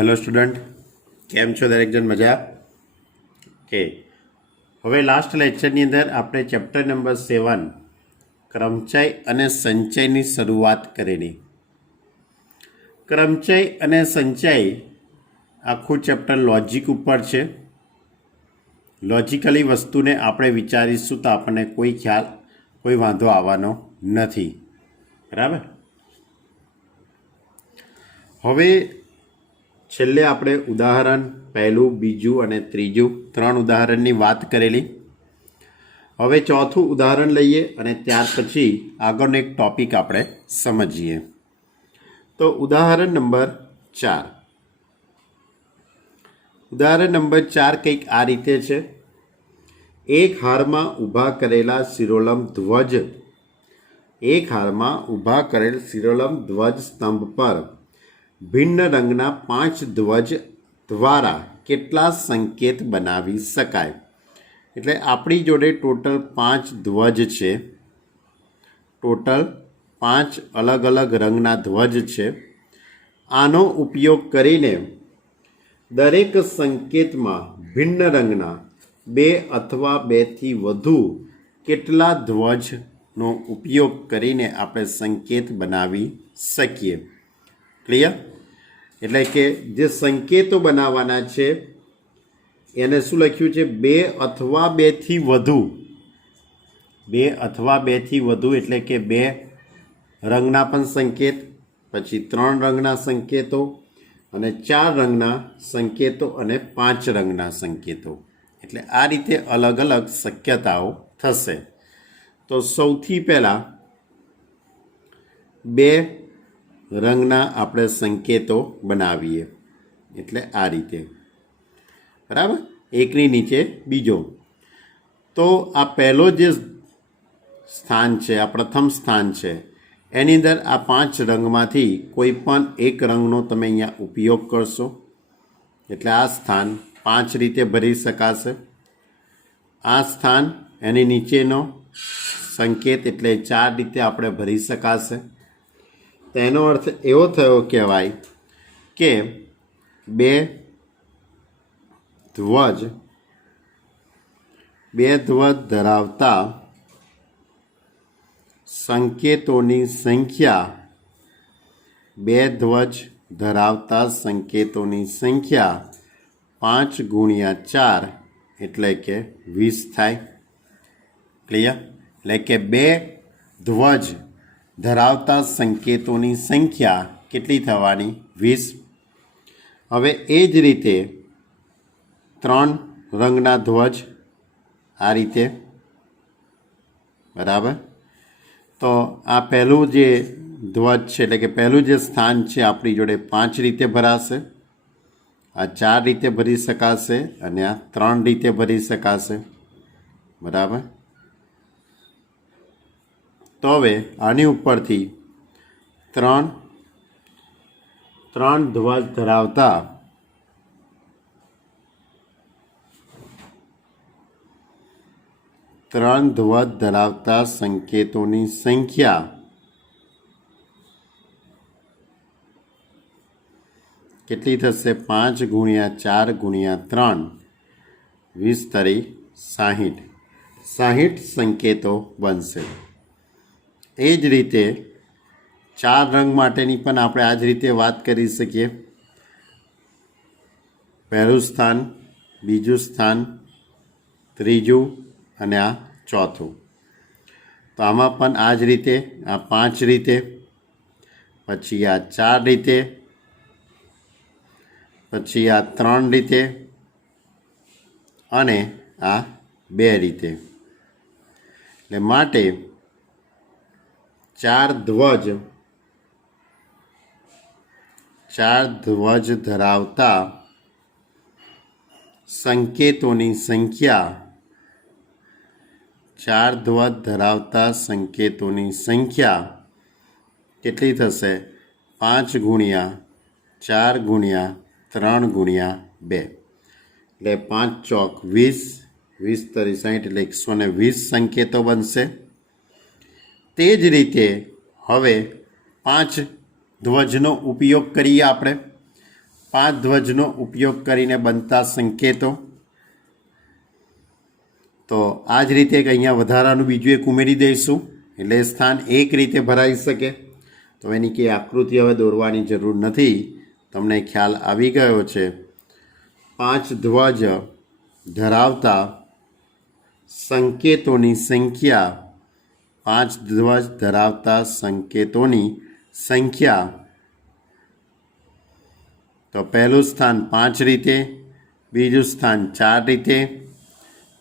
Hello student, केम छो दरेक जन मजा के। हवे लास्ट लेक्चरनी अंदर आपणे चेप्टर नंबर 7 कर्मचाई अने संचयनी शरूआत करेली। कर्मचाई अने संचय आखुं चेप्टर लॉजिक उपर छे। लॉजिकली वस्तुने आपणे विचारीशुं तो आपणे कोई ख्याल कोई वांधो आववानो नथी, बराबर। हवे छेल्ले આપણે ઉદાહરણ પહેલું, બીજું અને ત્રીજું ત્રણ ઉદાહરણની વાત કરેલી। હવે ચોથું ઉદાહરણ લઈએ અને ત્યાર પછી આગળનો એક ટોપિક આપણે સમજીએ। તો ઉદાહરણ નંબર 4। ઉદાહરણ નંબર 4 કંઈક આ રીતે છે। એક હારમાં ઊભા કરેલા શિરોલમ ધ્વજ સ્તંભ પર भिन्न रंगना 5 ध्वज द्वारा केटला संकेत बनावी शकाय। एटले आपणी जोड़े टोटल 5 ध्वज छे, टोटल 5 अलग अलग रंगना ध्वज छे। आनो उपयोग करीने दरेक संकेत में भिन्न रंगना 2 अथवा 2 थी वधु केटला ध्वजनो उपयोग करीने आपणे संकेत बनावी सकीए। क्लियर? એટલે કે જે સંકેતો બનાવવાના છે એને શું લખ્યું છે? 2 અથવા 2 થી વધુ, 2 અથવા 2 થી વધુ એટલે કે 2 રંગના પણ સંકેત, પછી 3 રંગના સંકેતો અને 4 રંગના સંકેતો અને 5 રંગના સંકેતો। એટલે આ રીતે અલગ અલગ શક્યતાઓ થશે। તો સૌથી પહેલા 2 रंगना आपणे संकेतो बनावीए, एटले आ रीते, बराबर। एकनी नीचे बीजो। तो आ पहलो जे स्थान छे, आ प्रथम स्थान छे, एनी अंदर आ 5 रंगमांथी कोई पण एक रंगनो तमे अहींया उपयोग करशो एटले आ स्थान 5 रीते भरी शकाशे। आ स्थान एनी नीचेनो संकेत एटले 4 रीते आपणे भरी शकाशे। तेनो अर्थ एवो थयो कहेवाय के 2 ध्वज धरावता संकेतोनी संख्या 2 ध्वज धरावता संकेतोनी संख्या 5 गुणिया 4 एटले के 20 थाय। क्लियर? एटले के 2 ध्वज धरावता संकेतोनी संख्या केटली थवानी? 20। हवे ए ज रीते 3 रंगना ध्वज आ रीते, बराबर। तो आ पहलू जे ध्वज छे एटले के पहलू जे स्थान छे आपणी जोड़े 5 रीते भराशे, आ 4 रीते भरी शकाशे अने आ 3 रीते भरी शकाशे, बराबर। तो हवे आनी उपरथी 3 ध्वज धरावता संकेतोनी संख्या केटली थशे? 5 गुणिया 4 गुणिया 3 20 तरी 60 संकेतो बनशे। ए ज रीते 4 रंग माटेनी पण आपणे आ ज रीते वात करी सकीए। पहलुं स्थान, बीजुं स्थान, त्रीजुं अने आ चौथुं। तो आमां पण आ ज रीते आ 5 रीते, पछी आ 4 रीते, पछी आ 3 रीते अने आ 2 रीते। એટલે માટે 4 ध्वज धरावता संकेतोनी संख्या 4 ध्वज धरावता संकेतोनी संख्या केटली थशे? 5 गुणिया 4 गुणिया 3 गुणिया 2 એટલે 5 ચોક 20, 20 તરી 60 એટલે 120 संकेतो बनशे। ते ज रीते हवे 5 ध्वजनो उपयोग करीए आपणे। પાંચ ધ્વજનો ઉપયોગ કરીને બનતા સંકેતો. તો આ જ રીતે અહીંયા વધારાનું બીજું એક ઉમેરી દઈશું એટલે સ્થાન એક રીતે ભરાઈ શકે. તો એની કે આકૃતિ હવે દોરવાની જરૂર નથી, તમને ખ્યાલ આવી ગયો છે. પાંચ ધ્વજ ધરાવતા સંકેતોની સંખ્યા, પાંચ ધ્વજ ધરાવતા સંકેતોની સંખ્યા. તો પહેલું સ્થાન 5 રીતે, બીજું સ્થાન 4 રીતે,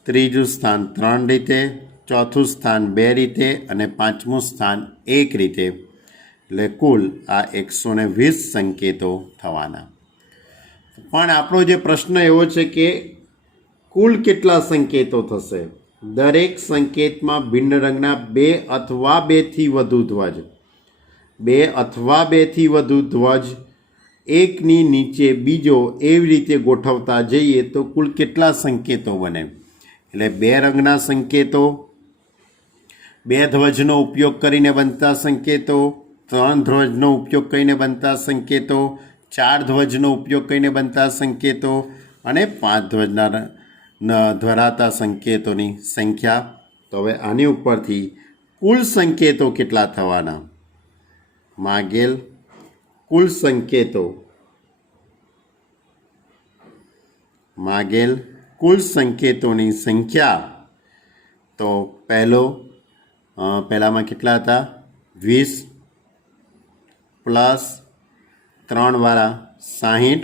ત્રીજું સ્થાન 3 રીતે, ચોથું સ્થાન 2 રીતે અને પાંચમું સ્થાન 1 રીતે. એટલે કુલ આ 120 સંકેતો થવાના. પણ આપણો જે પ્રશ્ન એવો છે કે કુલ કેટલા સંકેતો થશે? દરેક સંકેતમાં ભિન્ન રંગના 2 અથવા 2 થી વધુ ધ્વજ, 2 અથવા 2 થી વધુ ધ્વજ એકની નીચે બીજો એવી રીતે ગોઠવતા જઈએ તો કુલ કેટલા સંકેતો બને? એટલે 2 રંગના સંકેતો, 2 ધ્વજનો ઉપયોગ કરીને બનતા સંકેતો, 3 ધ્વજનો ઉપયોગ કરીને બનતા સંકેતો, 4 ધ્વજનો ઉપયોગ કરીને બનતા સંકેતો અને 5 ધ્વજના ધરાવતા સંકેતોની સંખ્યા. તો હવે આની ઉપરથી કુલ સંકેતો કેટલા થવાના? માગેલ કુલ સંકેતો, માગેલ કુલ સંકેતોની સંખ્યા. તો પહેલામાં કેટલા હતા? 20 પ્લસ 3 વાળા 60,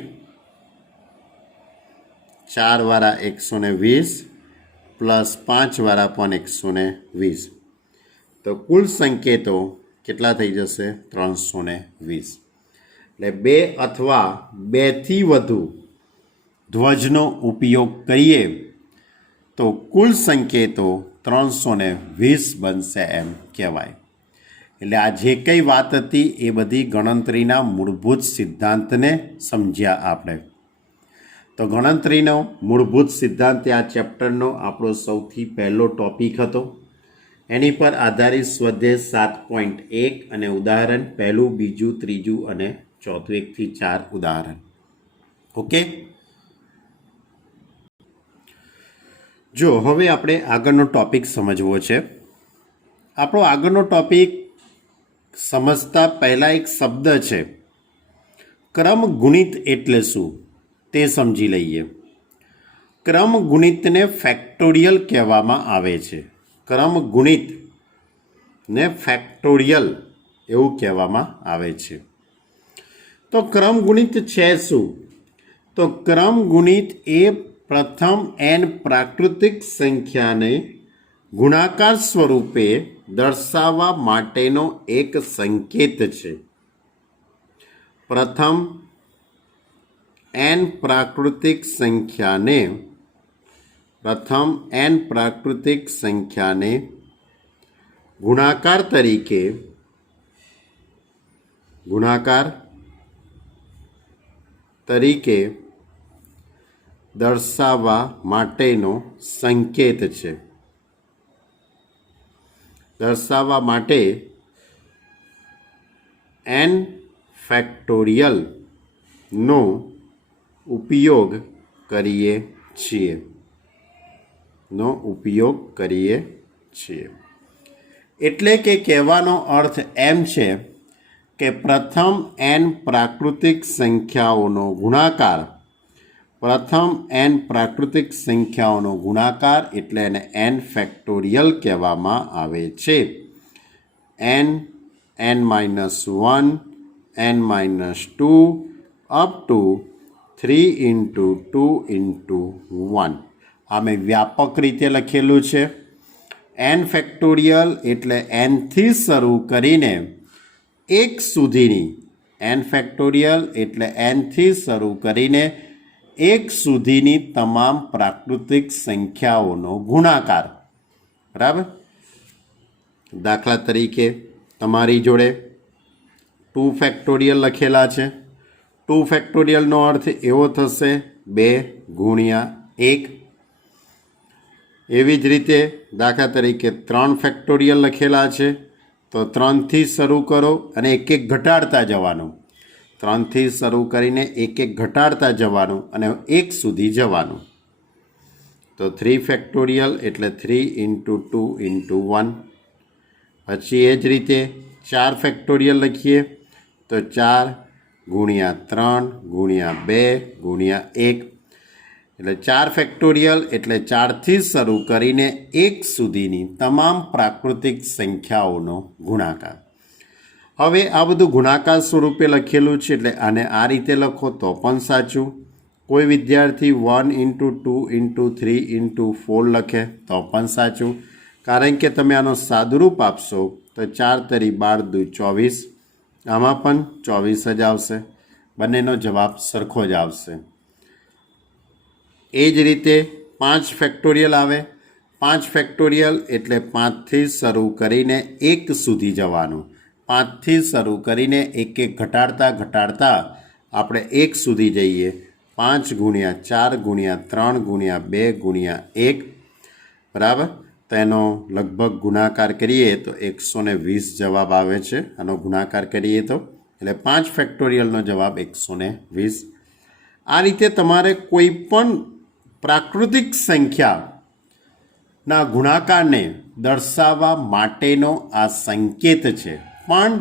4 વાળા 120 પ્લસ 5 વાળા પણ 120. તો કુલ સંકેતો કેટલા થઈ જશે? 320. એટલે 2 અથવા 2 થી વધુ ધ્વજનો ઉપયોગ કરીએ તો કુલ સંકેતો 320 બનશે એમ કહેવાય. એટલે આ જે કંઈ વાત હતી એ બધી ગણતરીના મૂળભૂત સિદ્ધાંતને સમજ્યા આપણે. તો ગણતરીનો મૂળભૂત સિદ્ધાંત આ ચેપ્ટરનો આપણો સૌથી પહેલો ટોપિક હતો. એની પર આધારિત સ્વાધ્યાય 7.1 અને ઉદાહરણ પહેલું, બીજું, ત્રીજું અને ચોથું, 1 થી 4 ઉદાહરણ. ઓકે, જો હવે આપણે આગળનો ટોપિક સમજવો છે. આપણો આગળનો ટોપિક સમજતા પહેલાં એક શબ્દ છે, ક્રમગુણિત એટલે શું તે સમજી લઈએ. ક્રમગુણિતને ફેક્ટોરિયલ કહેવામાં આવે છે. ક્રમગુણિતને ફેક્ટોરિયલ એવું કહેવામાં આવે છે. તો ક્રમગુણિત છે શું? તો ક્રમગુણિત એ પ્રથમ n પ્રાકૃતિક સંખ્યાને ગુણાકાર સ્વરૂપે દર્શાવવા માટેનો એક સંકેત છે. પ્રથમ n પ્રાકૃતિક સંખ્યાને ગુણાકાર તરીકે દર્શાવવા માટેનો સંકેત છે. દર્શાવવા માટે n ફેક્ટોરિયલનો ઉપયોગ કરીએ છીએ. એટલે કે કહેવાનો અર્થ એમ છે કે પ્રથમ n પ્રાકૃતિક સંખ્યાઓનો ગુણાકાર, એટલે એને n ફેક્ટોરિયલ કહેવામાં આવે છે. n, n-1, n-2 up to 3 × 2 × 1. આ મેં વ્યાપક રીતે લખેલું છે. n ફેક્ટોરિયલ એટલે nથી શરૂ કરીને 1 સુધીની, n ફેક્ટોરિયલ એટલે nથી શરૂ કરીને 1 સુધીની તમામ પ્રાકૃતિક સંખ્યાઓનો ગુણાકાર. બરાબર? દાખલા તરીકે તમારી જોડે 2 ફેક્ટોરિયલ લખેલા છે. 2 ફેક્ટોરિયલનો અર્થ એવો થશે 2 × 1. એવી જ રીતે દાખલા તરીકે 3 ફેક્ટોરિયલ લખેલા છે તો 3થી શરૂ કરો અને એક એક ઘટાડતા જવાનું. ત્રણથી શરૂ કરીને એક એક ઘટાડતા જવાનું અને 1 સુધી જવાનું. તો 3 ફેક્ટોરિયલ એટલે 3 × 2 × 1. પછી એ જ રીતે 4 ફેક્ટોરિયલ લખીએ તો 4 × 3 × 2 × 1. એટલે 4 ફેક્ટોરિયલ એટલે 4થી શરૂ કરીને 1 સુધીની તમામ પ્રાકૃતિક સંખ્યાઓનો ગુણાકાર. હવે આ બધું ગુણાકાર સ્વરૂપે લખેલું છે એટલે આને આ રીતે લખો તો પણ સાચું. કોઈ વિદ્યાર્થી 1 × 2 × 3 × 4 લખે તો પણ સાચું, કારણ કે તમે આનો સાદુરૂપ આપશો તો 4 × 12 = 24. આમાં પણ 24 જ આવશે. બંનેનો જવાબ સરખો જ આવશે. એ જ રીતે 5 ફેક્ટોરિયલ આવે. 5 ફેક્ટોરિયલ એટલે 5થી શરૂ કરીને 1 સુધી જવાનું. 5થી શરૂ કરીને એક એક ઘટાડતા આપણે 1 સુધી જઈએ. 5 × 4 × 3 × 2 × 1. બરાબર. તો એનો લગભગ ગુણાકાર કરીએ તો 120 જવાબ આવે છે. આનો ગુણાકાર કરીએ તો એટલે 5 ફેક્ટોરિયલનો જવાબ 120. આ રીતે તમારે કોઈ પણ પ્રાકૃતિક સંખ્યાના ગુણાકારને દર્શાવવા માટેનો આ સંકેત છે, પણ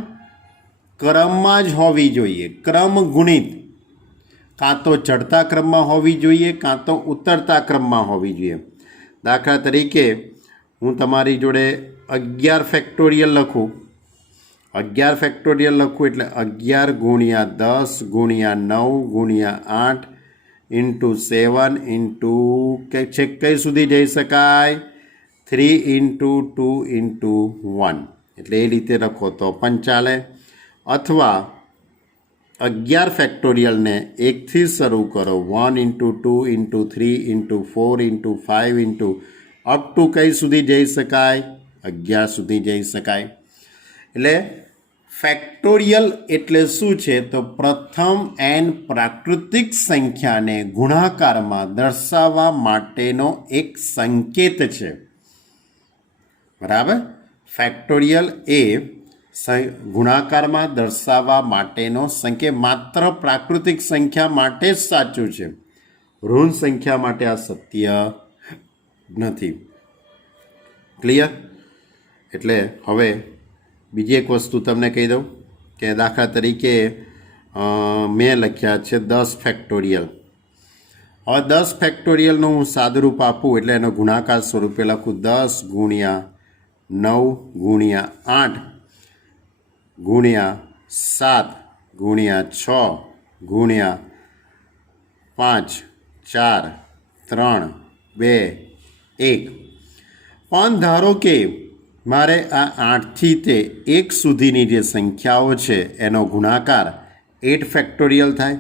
ક્રમમાં જ હોવી જોઈએ. ક્રમ ગુણિત, કાં તો ચડતા ક્રમમાં હોવી જોઈએ કાં તો ઉતરતા ક્રમમાં હોવી જોઈએ. દાખલા તરીકે હું તમારી જોડે 11 ફેક્ટોરિયલ લખું. 11 ફેક્ટોરિયલ લખું એટલે 11 × 10 × 9 × 8 × 7 × કઈ સુધી જઈ શકાય? 3 × 2 × 1. એટલે એ રીતે લખો તો પણ ચાલે. અથવા 11 ફેક્ટોરિયલને 1થી શરૂ કરો. 1 × 2 × 3 × 4 × 5 અપ ટુ કઈ સુધી જઈ શકાય? 11 સુધી જઈ શકાય. એટલે ફેક્ટોરિયલ એટલે શું છે? તો પ્રથમ n પ્રાકૃતિક સંખ્યાને ગુણાકારમાં દર્શાવવા માટેનો એક સંકેત છે. બરાબર. ફેક્ટોરિયલ એ ગુણાકારમાં દર્શાવવા માટેનો સંકેત માત્ર પ્રાકૃતિક સંખ્યા માટે જ સાચું છે. ઋણ સંખ્યા માટે આ સત્ય નથી. ક્લિયર? એટલે હવે બીજી એક વસ્તુ તમને કહી દઉં કે દાખલા તરીકે મેં લખ્યા છે 10 ફેક્ટોરિયલ. હવે 10 ફેક્ટોરિયલનું હું સાદુરૂપ આપું એટલે એનો ગુણાકાર સ્વરૂપે લખું 10 × 9 × 8 × 7 × 6 × 5 4 3 2 1. પણ ધારો કે મારે આ 8થી તે 1 સુધીની જે સંખ્યાઓ છે એનો ગુણાકાર 8 ફેક્ટોરિયલ થાય,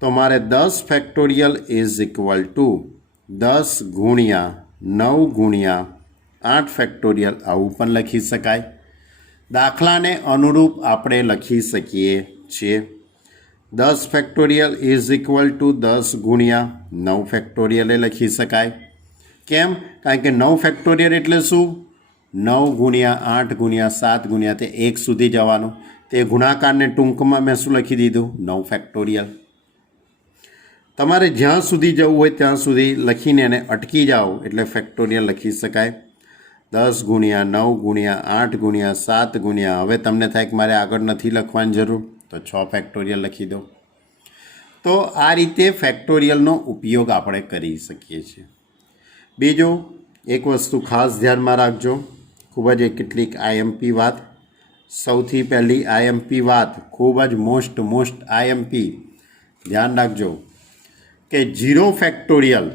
તો મારે 10 factorial is equal two 10 × 9 × 8 factorial આવું પણ લખી શકાય. દાખલાને અનુરૂપ આપણે લખી શકીએ છીએ. 10 ફેક્ટોરિયલ ઇઝ ઇક્વલ ટુ 10 × 9 ફેક્ટોરિયલે લખી શકાય. કેમ? કારણ કે 9 ફેક્ટોરિયલ એટલે શું? 9 × 8 × 7 × તે 1 સુધી જવાનું. તે ગુણાકારને ટૂંકમાં મેં શું લખી દીધું? 9 ફેક્ટોરિયલ. તમારે જ્યાં સુધી જવું હોય ત્યાં સુધી લખીને એને અટકી જાઓ એટલે ફેક્ટોરિયલ લખી શકાય. 10 × 9 × 8 × 7 × હવે તમને થાય કે મારે આગળ નથી લખવાની જરૂર તો 6 ફેક્ટોરિયલ લખી દો. તો આ રીતે ફેક્ટોરિયલનો ઉપયોગ આપણે કરી શકીએ છીએ. બીજું એક વસ્તુ ખાસ ધ્યાનમાં રાખજો, ખૂબ જ કેટલીક આઈએમપી વાત. સૌથી પહેલી આઈએમપી વાત, ખૂબ જ મોસ્ટ આઈએમપી ધ્યાન રાખજો કે 0 ફેક્ટોરિયલ,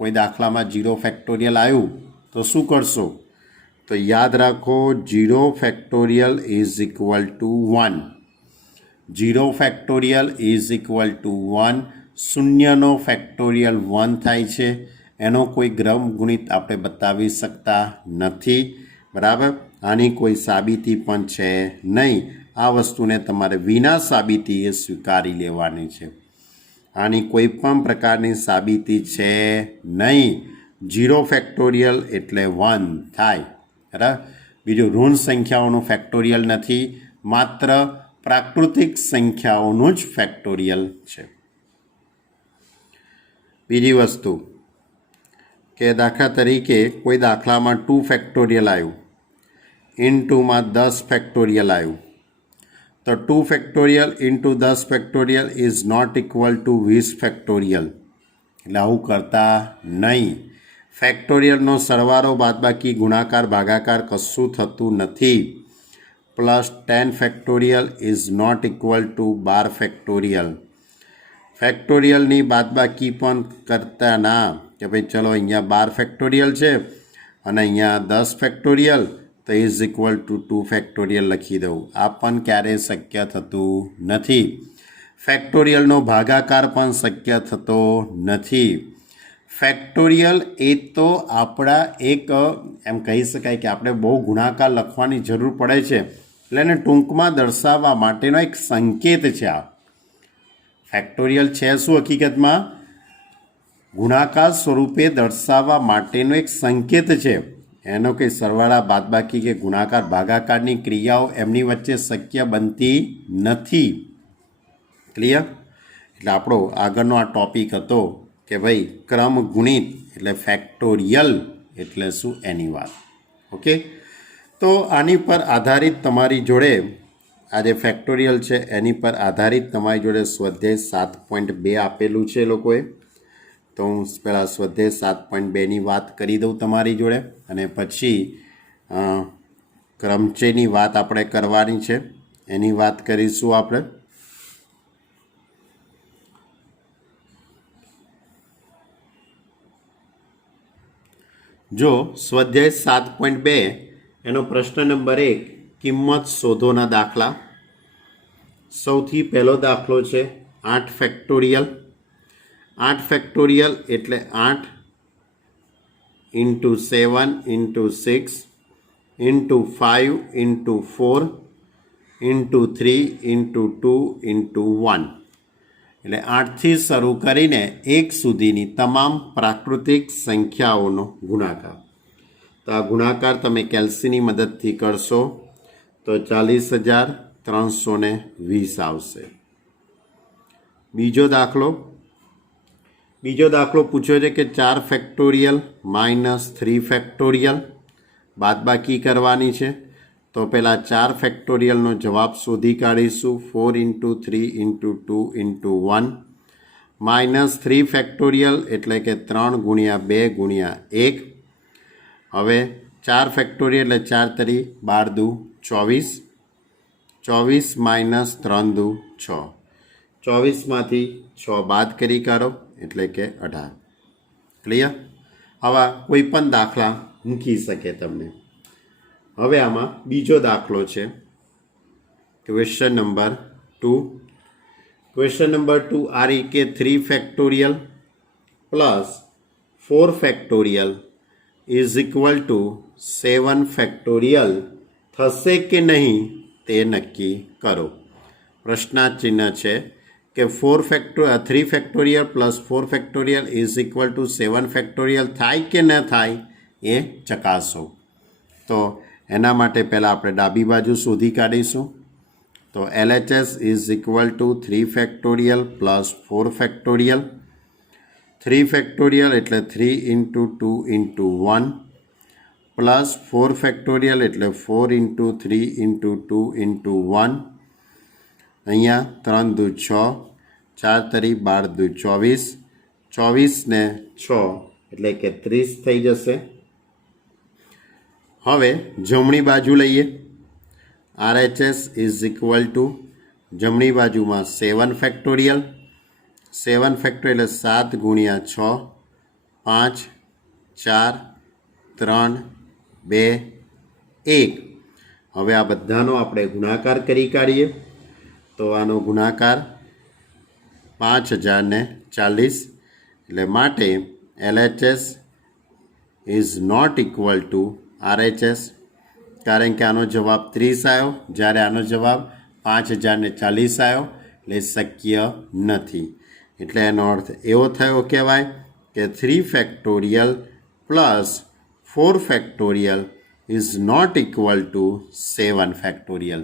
કોઈ દાખલામાં 0 ફેક્ટોરિયલ આવ્યું તો શું કરશો? તો યાદ રાખો 0 factorial is equal to 1. 0 factorial is equal to 1. શૂન્યનો ફેક્ટોરિયલ 1 થાય છે. એનો કોઈ ક્રમ ગુણિત આપણે બતાવી શકતા નથી. બરાબર. આની કોઈ સાબિતી પણ છે નહીં. આ વસ્તુને તમારે વિના સાબિતીએ સ્વીકારી લેવાની છે. આની કોઈ પણ પ્રકારની સાબિતી છે નહીં. 0 ફેક્ટોરિયલ એટલે 1 થાય. બરાબર. બીજું ઋણ સંખ્યાઓનું ફેક્ટોરિયલ નથી, માત્ર પ્રાકૃતિક સંખ્યાઓનું જ ફેક્ટોરિયલ છે. બીજી વસ્તુ કે દાખલા તરીકે કોઈ દાખલામાં 2 ફેક્ટોરિયલ આવ્યું, ઇન્ટુમાં 10 ફેક્ટોરિયલ આવ્યું, તો 2 factorial into 10 factorial is not equal to 20 factorial. એટલે આવું કરતા નહીં. ફેક્ટોરિયલનો સરવાળો બાદબાકી ગુણાકાર ભાગાકાર કશું થતું નથી. Plus 10 factorial is not equal to 12 factorial. ફેક્ટોરિયલની બાદબાકી પણ કરતા ના કે ભાઈ ચલો અહીંયા 12 ફેક્ટોરિયલ છે અને અહીંયા 10 ફેક્ટોરિયલ તો ઇઝ ઇક્વલ ટુ 2 ફેક્ટોરિયલ લખી દઉં. આ પણ ક્યારેય શક્ય થતું નથી. ફેક્ટોરિયલનો ભાગાકાર પણ શક્ય થતો નથી. ફેક્ટોરિયલ એ તો આપણા એક એમ કહી શકાય કે આપણે બહુ ગુણાકાર લખવાની જરૂર પડે છે એટલે એને ટૂંકમાં દર્શાવવા માટેનો એક સંકેત છે. આ ફેક્ટોરિયલ છે શું હકીકતમાં? ગુણાકાર સ્વરૂપે દર્શાવવા માટેનો એક સંકેત છે. એનો કંઈ સરવાળા બાદબાકી કે ગુણાકાર ભાગાકારની ક્રિયાઓ એમની વચ્ચે શક્ય બનતી નથી. ક્લિયર? એટલે આપણો આગળનો આ ટૉપિક હતો કે ભાઈ ક્રમ ગુણિત એટલે ફેક્ટોરિયલ એટલે શું એની વાત. ઓકે, તો આની પર આધારિત તમારી જોડે આ જે ફેક્ટોરિયલ છે એની પર આધારિત તમારી જોડે સ્વાધ્યાય 7.2 આપેલું છે લોકોએ. તો હું પહેલાં સ્વાધ્યાય 7.2ની વાત કરી દઉં તમારી જોડે અને પછી ક્રમચયની વાત આપણે કરવાની છે, એની વાત કરીશું આપણે. જો સ્વાધ્યાય 7.2 એનો પ્રશ્ન નંબર 1 કિંમત શોધોના દાખલા. સૌથી પહેલો દાખલો છે 8 ફેક્ટોરિયલ. 8 ફેક્ટોરિયલ એટલે 8 into 7 into 6 into 5 into 4 into 3 into 2 into 1. એટલે 8થી શરૂ કરીને 1 સુધીની તમામ પ્રાકૃતિક સંખ્યાઓનો ગુણાકાર. તો આ ગુણાકાર તમે કેલ્સીની મદદથી કરશો તો 40,320 આવશે. બીજો દાખલો પૂછ્યો છે કે 4 ફેક્ટોરિયલ માઇનસ 3 ફેક્ટોરિયલ બાદબાકી કરવાની છે. તો પહેલાં 4 ફેક્ટોરિયલનો જવાબ શોધી કાઢીશું. 4 into 3 into 2 into 1 minus 3 factorial એટલે કે 3 ગુણ્યા 2 ગુણ્યા 1. હવે 4 ફેક્ટોરિયલ એટલે 4 તરી 12 દુ 24, 24 માઇનસ 3 દુ 6, 24માંથી 6 બાદ કરી કાઢો એટલે કે 18. ક્લિયર? આવા કોઈ પણ દાખલા મૂકી શકે તમને. હવે આમાં બીજો દાખલો છે ક્વેશ્ચન નંબર 2. ક્વેશ્ચન નંબર 2 આ રીતે 3 factorial plus 4 factorial is equal to 7 factorial થશે કે નહીં તે નક્કી કરો. પ્રશ્નાચિહ્ન છે કે 3 factorial plus 4 factorial is equal to 7 factorial થાય કે ન થાય એ ચકાસો. તો એના માટે પહેલાં આપણે ડાબી બાજુ શોધી કાઢીશું. તો LHS is equal two 3 factorial plus 4 factorial. 3 factorial એટલે 3 ઇન્ટુ 2 ઇન્ટુ 1 પ્લસ 4 ફેક્ટોરિયલ એટલે 4 ઇન્ટુ 3 ઇન્ટુ 2 ઇન્ટુ 1. અહીંયા 3 દુ 6, 4 તરી 12 દુ 24, 24 ને 6 એટલે કે 30 થઈ જશે. હવે જમણી બાજુ લઈએ. RHS ઇઝ ઇક્વલ ટુ જમણી બાજુમાં 7 ફેક્ટોરિયલ. 7 ફેક્ટોરિયલ એટલે 7 ગુણ્યા 6, 5, 4, 3, 2, 1. હવે આ બધાનો આપણે ગુણાકાર કરી કાઢીએ. તો આનો ગુણાકાર 5040 એટલે માટે LHS is not equal to RHS, કારણ કે આનો જવાબ 30 આવ્યો જ્યારે આનો જવાબ 5040 આવ્યો એટલે શક્ય નથી. એટલે એનો અર્થ એવો થયો કહેવાય કે 3 factorial plus 4 factorial is not equal to 7 factorial.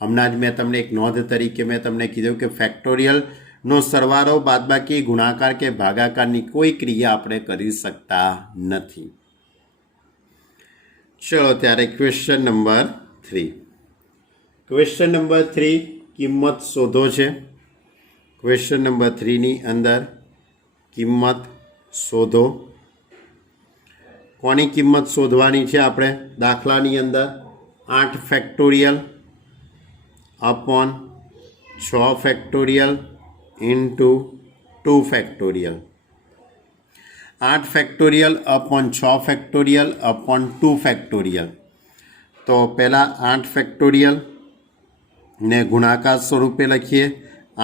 હમણાં જ મેં તમને એક નોંધ તરીકે મેં તમને કીધું કે ફેક્ટોરિયલનો સરવાળો બાદબાકી ગુણાકાર કે ભાગાકારની કોઈ ક્રિયા આપણે કરી શકતા નથી. ચલો ત્યારે ક્વેશ્ચન નંબર 3. ક્વેશ્ચન નંબર 3 કિંમત શોધો છે. ક્વેશ્ચન નંબર 3 ની અંદર કિંમત શોધો. કોની કિંમત શોધવાની છે આપણે? દાખલાની અંદર 8 factorial upon 6 factorial into 2 factorial. 8 factorial upon 6 factorial upon 2 factorial. तो पहला 8 फैक्टोरियल ने गुणाकार स्वरूपे लखीए.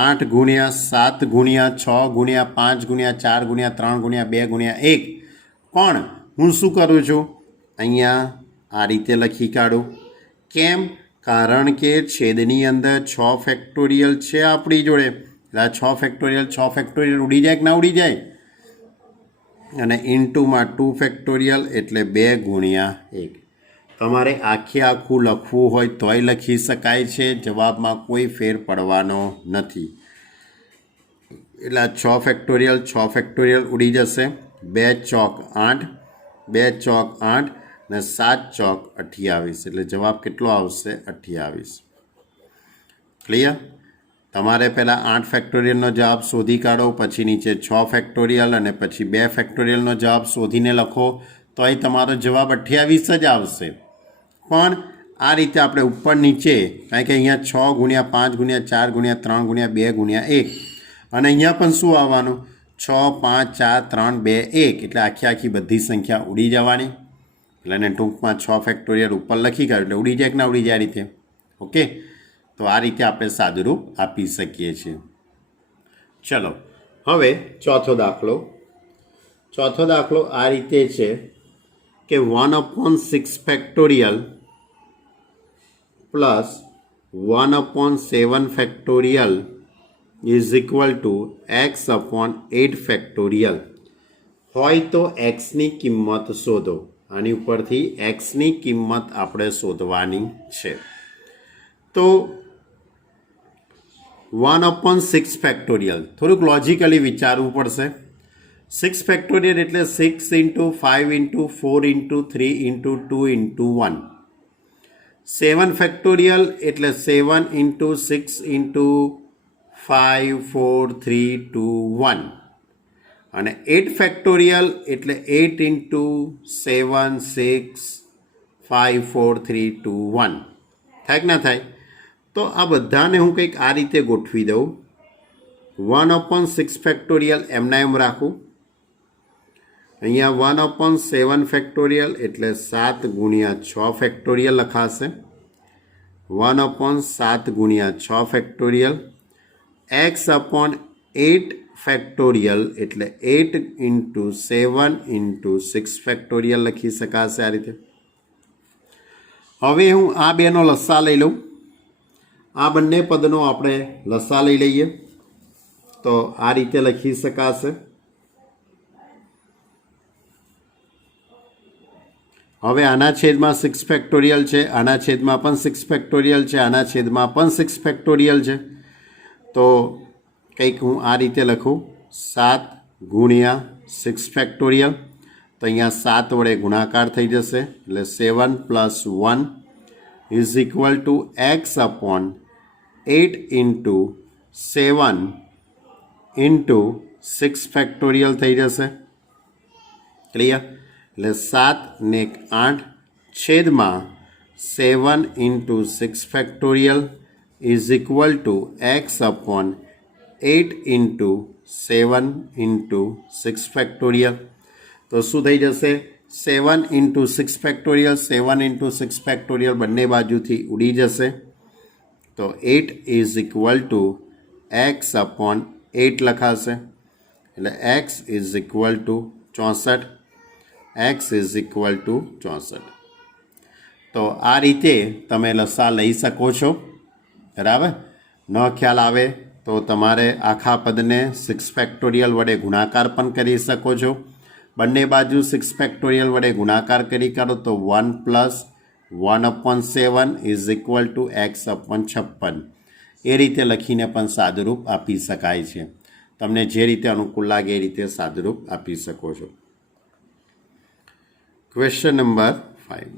8 गुणिया 7 गुणिया 6 गुणिया 5 गुणिया 4 गुणिया 3 गुणिया 2 गुणिया 1. पण हूँ शू करूँ छूँ? अहींया आ रीते लखी काढूँ. केम? कारण के छेदनी अंदर 6 फैक्टोरियल है अपनी जोड़े. 6 फैक्टोरियल उड़ी जाए कि ना उड़ी जाए? अने इंटू में 2 फैक्टोरियल एटले 2 गुणिया 1. तमारे आखे आखू लखवू होय तोय लखी शकाय छे. जवाब में कोई फेर पड़वानो नथी. एटले 6 फैक्टोरियल उड़ी जशे. 2 चौक 8 2 चौक 8 ने 7 चौक 28 એટલે જવાબ કેટલો આવશે? 28. ક્લિયર? તમારે પહેલાં 8 ફેક્ટોરિયલનો જવાબ શોધી કાઢો, પછી નીચે 6 ફેક્ટોરિયલ અને પછી 2 ફેક્ટોરિયલનો જવાબ શોધીને લખો તોય તમારો જવાબ 28 જ આવશે. પણ આ રીતે આપણે ઉપર નીચે, કારણ કે અહીંયા 6 ગુણ્યા 5 ગુણ્યા 4 ગુણ્યા 3 ગુણ્યા 2 ગુણ્યા 1 અને અહીંયા પણ શું આવવાનું? 6 5 4 3 2 1 એટલે આખી બધી સંખ્યા ઉડી જવાની. એટલે ટૂંકમાં 6 ફેક્ટોરિયલ ઉપર લખી કાઢ્યું એટલે ઉડી જાય કે ના ઉડી જાય આ રીતે. ઓકે, તો આ રીતે આપણે સાદુરૂપ આપી શકીએ છીએ. ચલો હવે ચોથો દાખલો. ચોથો દાખલો આ રીતે છે કે 1/6 factorial plus 1/7 factorial is equal two x/8 factorial હોય તો એક્સની કિંમત શોધો. આની ઉપરથી એક્સની કિંમત આપણે શોધવાની છે. તો 1/6 ફેક્ટોરિયલ થોડુંક લોજિકલી વિચારવું પડશે. 6 ફેક્ટોરિયલ એટલે 6 × 5 × 4 × 3 × 2 × 1. 7 ફેક્ટોરિયલ એટલે 7 × 6 × 5 4 3 2 1. અને 8 ફેક્ટોરિયલ એટલે 8 × 7 6 5 4 3 2 1. થાય કે ના થાય? તો આ બધાને હું કંઈક આ રીતે ગોઠવી દઉં. 1/6 ફેક્ટોરિયલ એમના એમ રાખું. અહીંયા 1/7 ફેક્ટોરિયલ એટલે 7 ગુણ્યા 6 ફેક્ટોરિયલ લખાશે. 1/7 ગુણ્યા 6 ફેક્ટોરિયલ. x/8 ફેક્ટોરિયલ એટલે 8 × 7 × 6 ફેક્ટોરિયલ લખી શકાશે આ રીતે. હવે હું આ બેનો લસા લઈ લઉં. આ બંને પદનો આપણે લસા લઈ લઈએ તો આ રીતે લખી શકાશે. હવે આના છેદમાં 6 ફેક્ટોરિયલ છે, આના છેદમાં પણ 6 ફેક્ટોરિયલ છે, આના છેદમાં પણ 6 ફેક્ટોરિયલ છે. તો કંઈક હું આ રીતે લખું 7 ગુણ્યા 6 ફેક્ટોરિયલ. તો અહીંયા 7 વડે ગુણાકાર થઈ જશે એટલે 7 + 1 is equal two x/8 × 7 × 6 factorial થઈ જશે. ક્લિયર? એટલે 7 ને 8 છેદમાં 7 × 6 factorial is equal two x/8 × 7 × 6 factorial. તો શું થઈ જશે? 7 × 6 ફેક્ટોરિયલ 7 × 6 ફેક્ટોરિયલ બંને બાજુથી ઉડી જશે. તો 8 ઇઝ ઇક્વલ ટુ x/8 લખાશે. એટલે x is equal two 64. x is equal two 64. તો આ રીતે તમે લસા લઈ શકો છો. બરાબર? ન ખ્યાલ આવે તો તમારે આખા પદને 6 ફેક્ટોરિયલ વડે ગુણાકાર પણ કરી શકો છો. બંને બાજુ 6 ફેક્ટોરિયલ વડે ગુણાકાર કરી કાઢો તો 1 + 1/7 ઇઝ ઇક્વલ ટુ x/56 એ રીતે લખીને પણ સાદુરૂપ આપી શકાય છે. તમને જે રીતે અનુકૂળ લાગે એ રીતે સાદુરૂપ આપી શકો છો. Question number 5.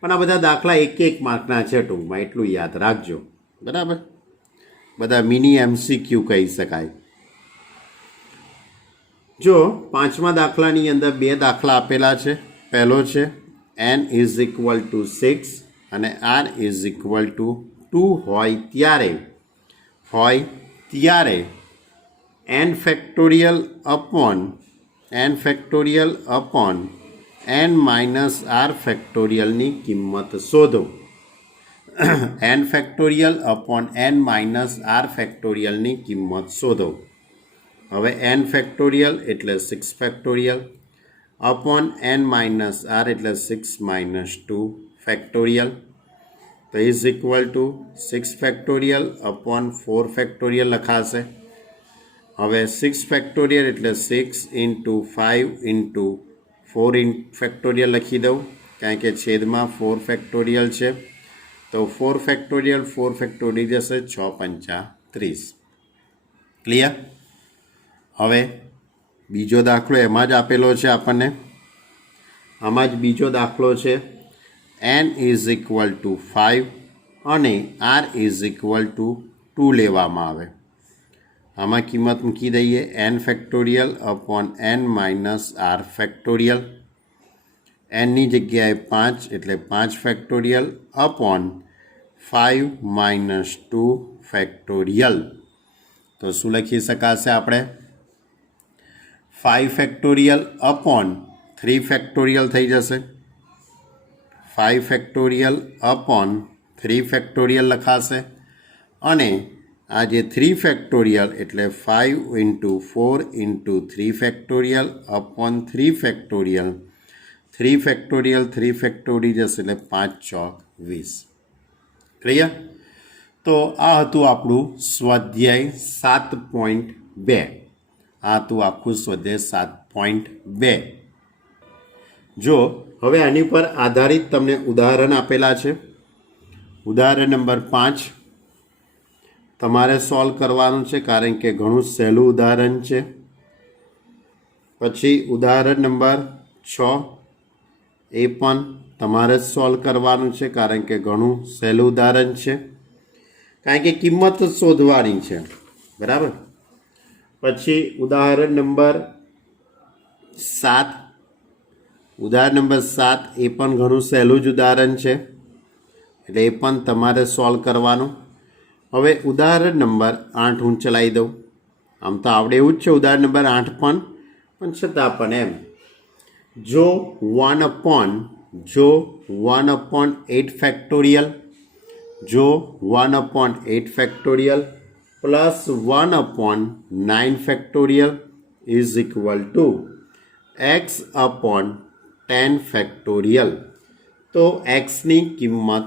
પણ આ બધા દાખલા એક માર્કના છે, ટૂંકમાં એટલું યાદ રાખજો. બરાબર, બધા મિની MCQ કહી શકાય. જો પાંચમા દાખલાની અંદર બે દાખલા આપેલા છે. પહેલો છે n ઇઝ ઇક્વલ ટુ 6 અને r ઇઝ ઇક્વલ ટુ 2 હોય ત્યારે n factorial upon n minus r ફેક્ટોરિયલની કિંમત શોધો. n factorial upon n minus r ફેક્ટોરિયલની કિંમત શોધો. હવે n ફેક્ટોરિયલ એટલે 6 factorial upon n minus r એટલે 6 માઇનસ 2 ફેક્ટોરિયલ. તો is equal two 6 factorial upon 4 factorial લખાશે. હવે 6 ફેક્ટોરિયલ એટલે 6 ઇન્ટુ 5 ઇન્ટુ 4 ફેક્ટોરિયલ લખી દઉં, કારણ કે છેદમાં 4 ફેક્ટોરિયલ છે. તો 4 ફેક્ટોરિયલ જશે 6 પંચા 30. ક્લિયર? હવે બીજો દાખલો એમાં જ આપેલો છે આપણને. આમાં જ બીજો દાખલો છે n ઇઝ ઇક્વલ ટુ 5 અને r ઇઝ ઇક્વલ ટુ 2 લેવામાં આવે. આમાં કિંમત મૂકી દઈએ n factorial upon n minus r factorial. nની જગ્યાએ 5 એટલે 5 ફેક્ટોરિયલ અપોન 5 માઇનસ 2 ફેક્ટોરિયલ. તો શું લખી શકાશે આપણે? 5 ફેક્ટોરિયલ અપોન 3 ફેક્ટોરિયલ થઈ જશે. 5 ફેક્ટોરિયલ અપોન 3 ફેક્ટોરિયલ લખાશે. અને આ જે 3 ફેક્ટોરિયલ એટલે 5 into 4 into 3 factorial upon 3 factorial. 3 factorial જશે એટલે 5 ચોક 20. ક્લિયર? તો આ હતું આપણું સ્વાધ્યાય 7.2. આ હતું આખું સ્વાધ્યાય 7.2. જો હવે આની પર આધારિત તમને ઉદાહરણ આપેલા છે. ઉદાહરણ નંબર 5 તમારે સોલ્વ કરવાનું છે, કારણ કે ઘણું સહેલું ઉદાહરણ છે. પછી ઉદાહરણ નંબર 6 એ પણ તમારે જ સોલ્વ કરવાનું છે, કારણ કે ઘણું સહેલું ઉદાહરણ છે, કારણ કે કિંમત શોધવાની છે. બરાબર. પછી ઉદાહરણ નંબર 7 એ પણ ઘણું સહેલું જ ઉદાહરણ છે, એટલે એ પણ તમારે સોલ્વ કરવાનું. હવે ઉદાહરણ નંબર 8 હું ચલાવી દઉં. આમ તો આવડે એવું જ છે ઉદાહરણ નંબર 8 પણ છતાં પણ એમ. જો 1/8 factorial plus 1/9 factorial is equal two x/10 factorial. તો xની કિંમત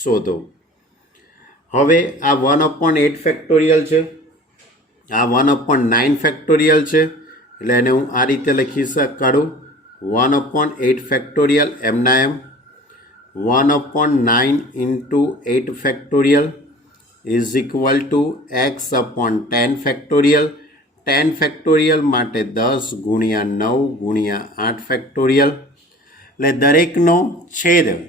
શોધો. હવે આ 1/8 ફેક્ટોરિયલ છે, આ 1/9 ફેક્ટોરિયલ છે, એટલે એને હું આ રીતે લખી કાઢું. 1/8 ફેક્ટોરિયલ એમના એમ 1/9 into 8 factorial is equal two x/10 factorial. 10 factorial માટે 10 ગુણ્યા 9 ગુણ્યા 8 ફેક્ટોરિયલ. એટલે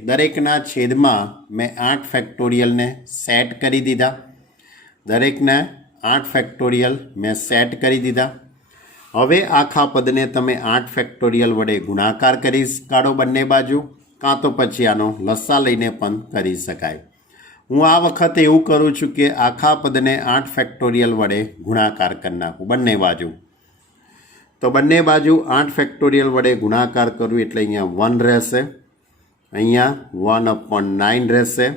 દરેકના છેદમાં મેં 8 ફેક્ટોરિયલને સેટ કરી દીધા. હવે આખા પદને તમે 8 ફેક્ટોરિયલ વડે ગુણાકાર કરી કાઢો બંને બાજુ, કાં તો પછી આનો લસા લઈને પણ કરી શકાય. હું આ વખતે એવું કરું છું કે આખા પદને 8 ફેક્ટોરિયલ વડે ગુણાકાર કરી નાખું બંને બાજુ. તો બંને બાજુ 8 ફેક્ટોરિયલ વડે ગુણાકાર કરું એટલે અહીંયા 1 રહેશે, અહીંયા 1/9 રહેશે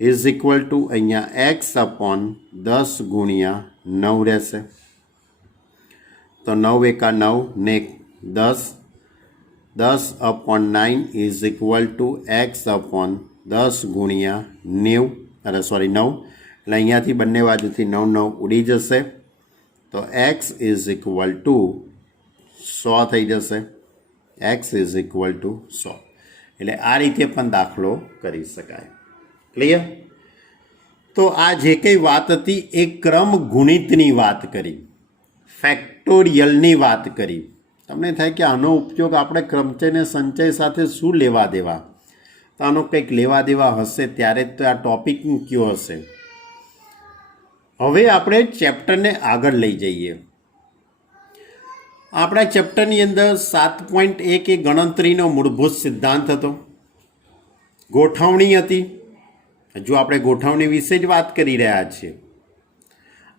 ઇઝ ઇક્વલ ટુ અહીંયા x/10 ગુણ્યા 9 રહેશે. તો 9 એકા 9 ને 10, 10/9 ઇઝ ઇક્વલ ટુ x/10 ગુણ્યા 9. એટલે અહીંયાથી બંને બાજુથી 9 ઉડી જશે. તો x ઇઝ ઇક્વલ ટુ 100 થઈ જશે. X is equal two 100. એટલે આ રીતે પણ દાખલો કરી શકાય. ક્લિયર? તો આ જે કંઈ વાત હતી એ ક્રમ ગુણિતની વાત કરી, ફેક્ટોરિયલની વાત કરી. તમને થાય કે આનો ઉપયોગ આપણે ક્રમચય ને સંચય સાથે શું લેવા દેવા? તો આનો કંઈક લેવા દેવા હશે ત્યારે જ તો આ ટોપિક કયો હશે. હવે આપણે ચેપ્ટરને આગળ લઈ જઈએ. આપણા ચેપ્ટરની અંદર 7.1 એ ગણતરીનો મૂળભૂત સિદ્ધાંત હતો, ગોઠવણી હતી. જો આપણે ગોઠવણી વિશે જ વાત કરી રહ્યા છીએ.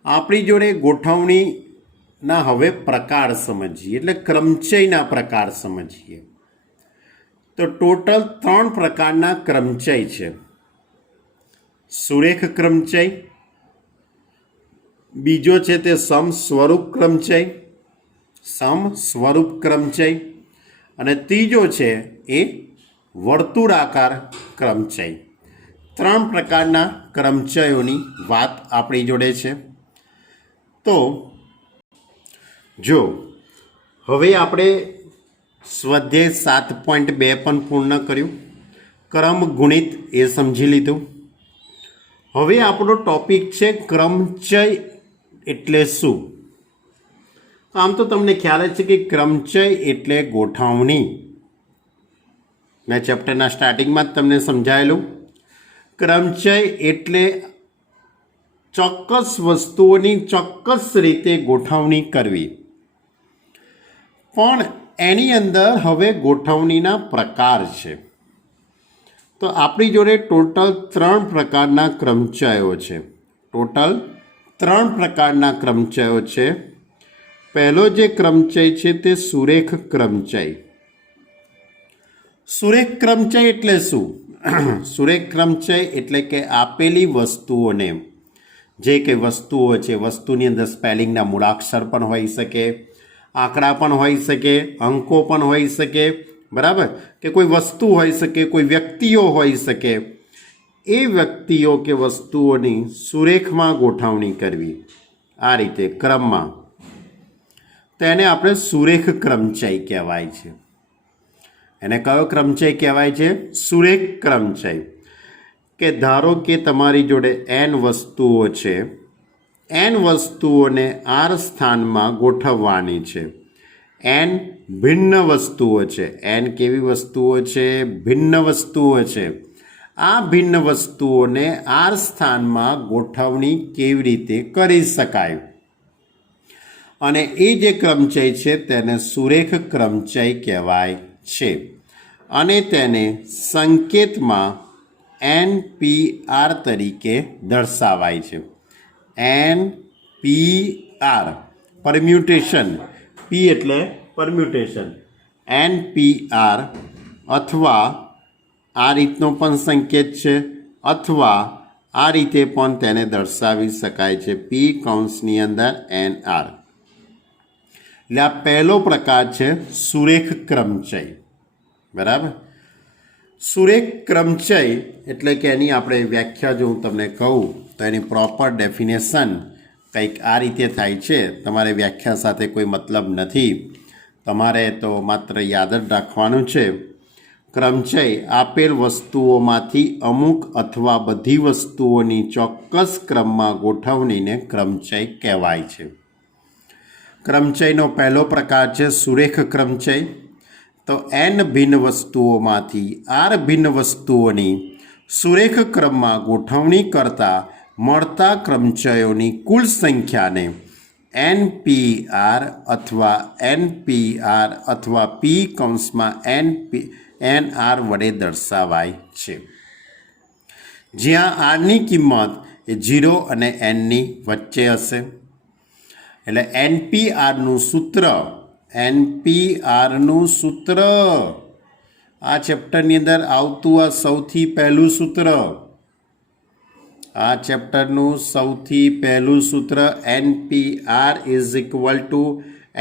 આપણી જોડે ગોઠવણીના હવે પ્રકાર સમજીએ, એટલે ક્રમચયના પ્રકાર સમજીએ. તો ટોટલ 3 પ્રકારના ક્રમચય છે. સુરેખ ક્રમચય, બીજો છે તે સમસ્વરૂપ ક્રમચય, અને ત્રીજો છે એ વર્તુળાકાર ક્રમચય. 3 પ્રકારના ક્રમચયોની વાત આપણી જોડે છે. તો જો હવે આપણે સ્વાધ્યાય 7.2 પણ પૂર્ણ કર્યું, ક્રમ ગુણિત એ સમજી લીધું. હવે આપણો ટોપિક છે ક્રમચય એટલે શું. આમ તો તમને ખ્યાલ જ છે કે ક્રમચય એટલે ગોઠવણી. મેં ચેપ્ટરના સ્ટાર્ટિંગમાં જ તમને સમજાયેલું. ક્રમચય એટલે ચોક્કસ વસ્તુઓની ચોક્કસ રીતે ગોઠવણી કરવી. પણ એની અંદર હવે ગોઠવણીના પ્રકાર છે. તો આપણી જોડે ટોટલ 3 પ્રકારના ક્રમચયો છે. પહેલો જે ક્રમચય છે તે સુરેખ ક્રમચય. સુરેખ ક્રમચય એટલે શું? સુરેખ ક્રમચય એટલે કે આપેલી વસ્તુઓને, જે કંઈ વસ્તુઓ છે, વસ્તુની અંદર સ્પેલિંગના મૂળાક્ષર પણ હોઈ શકે, આંકડા પણ હોઈ શકે, અંકો પણ હોઈ શકે, બરાબર, કે કોઈ વસ્તુ હોઈ શકે, કોઈ વ્યક્તિઓ હોઈ શકે. એ વ્યક્તિઓ કે વસ્તુઓની સુરેખમાં ગોઠવણી કરવી, આ રીતે ક્રમમાં, તેને આપણે સુરેખ ક્રમચય કહેવાય છે. એને કયો ક્રમચય કહેવાય છે? સુરેખ ક્રમચય. કે ધારો કે તમારી જોડે n વસ્તુઓ છે, n વસ્તુઓને r સ્થાનમાં ગોઠવવાની છે. n ભિન્ન વસ્તુઓ છે. n કેવી વસ્તુઓ છે? ભિન્ન વસ્તુઓ છે. આ ભિન્ન વસ્તુઓને r સ્થાનમાં ગોઠવણી કેવી રીતે કરી શકાય? અને એ જે ક્રમચય છે તેને સુરેખ ક્રમચય કહેવાય છે. અને તેને સંકેતમાં NPR તરીકે દર્શાવાય છે. NPR, permutation. P એટલે પરમ્યુટેશન. NPR, અથવા આ રીતનો પણ સંકેત છે, અથવા આ રીતે પણ તેને દર્શાવી શકાય છે, P કૌંસની અંદર NR. એટલે આ પહેલો પ્રકાર છે સુરેખ ક્રમચય. બરાબર? સુરેખ ક્રમચય એટલે કે એની આપણે વ્યાખ્યા જો હું તમને કહું તો એની પ્રોપર ડેફિનેશન કંઈક આ રીતે થાય છે. તમારે વ્યાખ્યા સાથે કોઈ મતલબ નથી, તમારે તો માત્ર યાદ જ રાખવાનું છે. ક્રમચય આપેલ વસ્તુઓમાંથી અમુક અથવા બધી વસ્તુઓની ચોક્કસ ક્રમમાં ગોઠવણીને ક્રમચય કહેવાય છે. ક્રમચયનો પહેલો પ્રકાર છે સુરેખ ક્રમચય. તો n ભિન્ન વસ્તુઓમાંથી r ભિન્ન વસ્તુઓની સુરેખ ક્રમમાં ગોઠવણી કરતાં મળતા ક્રમચયોની કુલ સંખ્યાને NPR અથવા P કૌંસમાં NR વડે દર્શાવાય છે, જ્યાં rની કિંમત એ 0 અને nની વચ્ચે હશે. એટલે NPRનું સૂત્ર આ ચેપ્ટરની અંદર આવતું આ સૌથી પહેલું સૂત્ર, આ ચેપ્ટરનું સૌથી પહેલું સૂત્ર NPR is equal two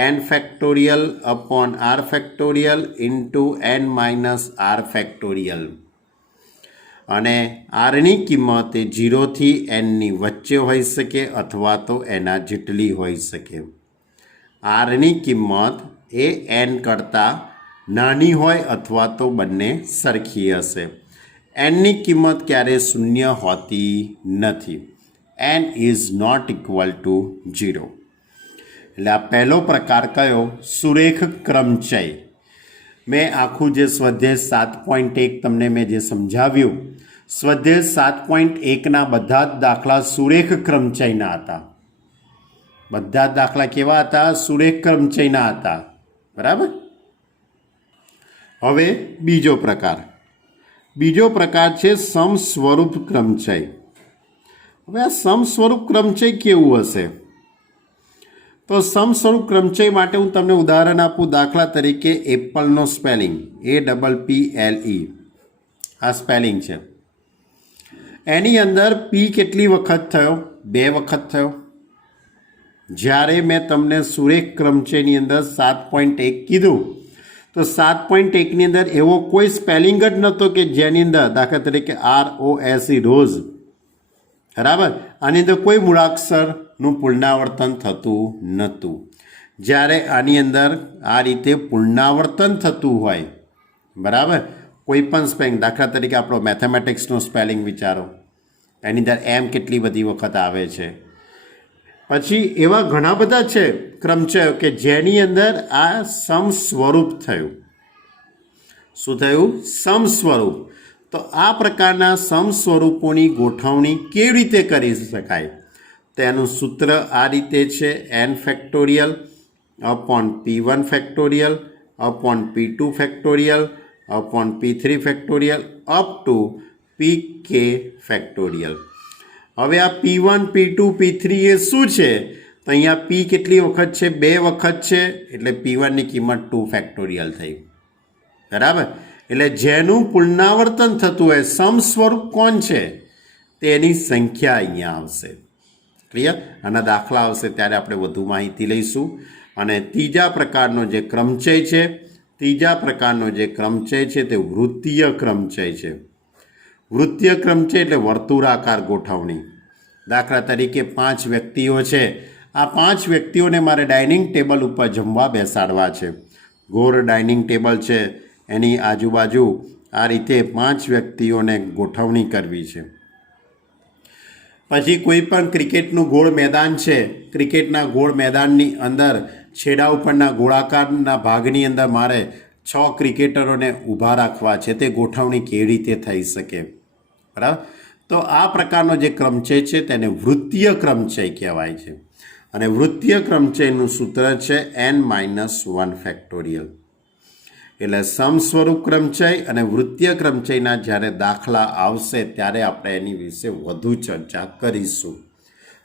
n factorial upon r factorial into n minus r factorial. અને આરની કિંમત એ 0થી nની વચ્ચે હોઈ શકે અથવા તો એના જેટલી હોઈ શકે. આરની કિંમત એ n કરતાં નાની હોય અથવા તો બંને સરખી હશે. એનની કિંમત ક્યારેય શૂન્ય હોતી નથી. N is not equal to 0. એટલે આ પહેલો પ્રકાર કયો? સુરેખ ક્રમચય. મેં આખું જે સ્વાધ્યાય 7.1 તમને મેં જે સમજાવ્યું, સ્વાધ્યાય 7.1ના બધા જ દાખલા સુરેખ ક્રમચયના હતા. બધા જ દાખલા કેવા હતા? સુરેખ ક્રમચયના હતા. બરાબર. હવે બીજો પ્રકાર છે સમસ્વરૂપ ક્રમચય. હવે આ સમસ્વરૂપ ક્રમચય કેવું હશે? તો સમસ્વરૂપ ક્રમચય માટે હું તમને ઉદાહરણ આપું. દાખલા તરીકે એપલનો સ્પેલિંગ APPLE, આ સ્પેલિંગ છે. એની અંદર પી કેટલી વખત થયો? 2 વખત થયો. જ્યારે મેં તમને સુરેખ ક્રમચયની અંદર 7.1 કીધું તો 7.1ની અંદર એવો કોઈ સ્પેલિંગ જ નહોતો કે જેની અંદર, દાખલા તરીકે ROSE રોઝ, બરાબર, આની અંદર કોઈ મૂળાક્ષરનું પુનરાવર્તન થતું નહોતું. જ્યારે આની અંદર આ રીતે પુનરાવર્તન થતું હોય, બરાબર, કોઈ પણ સ્પેલિંગ, દાખલા તરીકે આપણો મેથેમેટિક્સનો સ્પેલિંગ વિચારો, એની અંદર એમ કેટલી બધી વખત આવે છે. પછી એવા ઘણા બધા છે ક્રમચયો કે જેની અંદર આ સમસ્વરૂપ થયું. શું થયું? સમસ્વરૂપ. તો આ પ્રકારના સમસ્વરૂપોની ગોઠવણી કેવી રીતે કરી શકાય? તેનું સૂત્ર આ રીતે છે: n factorial upon p1 factorial upon p2 factorial upon p3 factorial up to pk factorial. હવે આ P1, P2, P3 એ શું છે? તો અહીંયા P કેટલી વખત છે? 2 વખત છે. એટલે P1ની કિંમત 2 ફેક્ટોરિયલ થઈ. બરાબર. એટલે જેનું પુનરાવર્તન થતું હોય, સમસ્વરૂપ કોણ છે? તેની સંખ્યા અહીંયા આવશે. ક્લિયર? આના દાખલા આવશે ત્યારે આપણે વધુ માહિતી લઈશું. અને ત્રીજા પ્રકારનો જે ક્રમચય છે તે વૃત્તીય ક્રમચય છે. વૃત્તીય ક્રમચય એટલે વર્તુળાકાર ગોઠવણી. દાખલા તરીકે 5 વ્યક્તિઓ છે. આ 5 વ્યક્તિઓને મારે ડાઇનિંગ ટેબલ ઉપર જમવા બેસાડવા છે. ગોળ ડાઇનિંગ ટેબલ છે, એની આજુબાજુ આ રીતે 5 વ્યક્તિઓને ગોઠવણી કરવી છે. પછી કોઈ પણ ક્રિકેટનું ગોળ મેદાન છે. ક્રિકેટના ગોળ મેદાનની અંદર છેડા ઉપરના ગોળાકારના ભાગની અંદર મારે 6 ક્રિકેટરોને ઊભા રાખવા છે. તે ગોઠવણી કેવી રીતે થઈ શકે? બરાબર. તો આ પ્રકારનો જે ક્રમચય છે તેને વૃત્તીય ક્રમચય કહેવાય છે. અને વૃત્તીય ક્રમચયનું સૂત્ર છે n-1 ફેક્ટોરિયલ. એટલે સમસ્વરૂપ ક્રમચય અને વૃત્તીય ક્રમચયના જ્યારે દાખલા આવશે ત્યારે આપણે એની વિશે વધુ ચર્ચા કરીશું.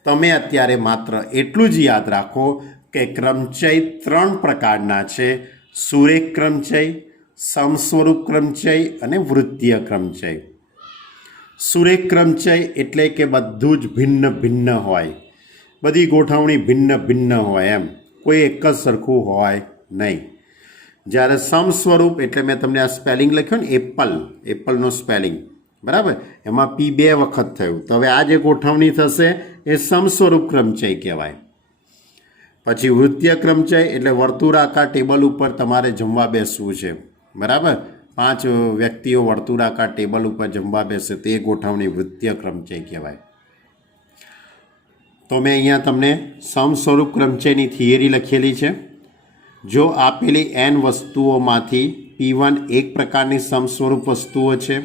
તમે અત્યારે માત્ર એટલું જ યાદ રાખો કે ક્રમચય 3 પ્રકારના છે: સુરેખ ક્રમચય, સમસ્વરૂપ ક્રમચય અને વૃત્તીય ક્રમચય. સુરેખ ક્રમચય એટલે કે બધું જ ભિન્ન ભિન્ન હોય, બધી ગોઠવણી ભિન્ન ભિન્ન હોય, એમ કોઈ એક જ સરખું હોય નહીં. જ્યારે સમસ્વરૂપ એટલે મેં તમને આ સ્પેલિંગ લખ્યું ને, એપલનો સ્પેલિંગ, બરાબર, એમાં P 2 વખત થયું. તો હવે આ જે ગોઠવણી થશે એ સમસ્વરૂપ ક્રમચય કહેવાય. પછી વૃત્તીય ક્રમચય એટલે વર્તુળાકાર ટેબલ ઉપર તમારે જમવા બેસવું છે. બરાબર. 5 વ્યક્તિઓ વર્તુળાકાર ટેબલ ઉપર જમવા બેસે તે ગોઠવણી વૃત્તીય ક્રમચય કહેવાય. તો મેં અહીંયા તમને સમસ્વરૂપ ક્રમચયની થિયરી લખેલી છે. જો આપેલી n વસ્તુઓમાંથી P1 એક પ્રકારની સમસ્વરૂપ વસ્તુઓ છે,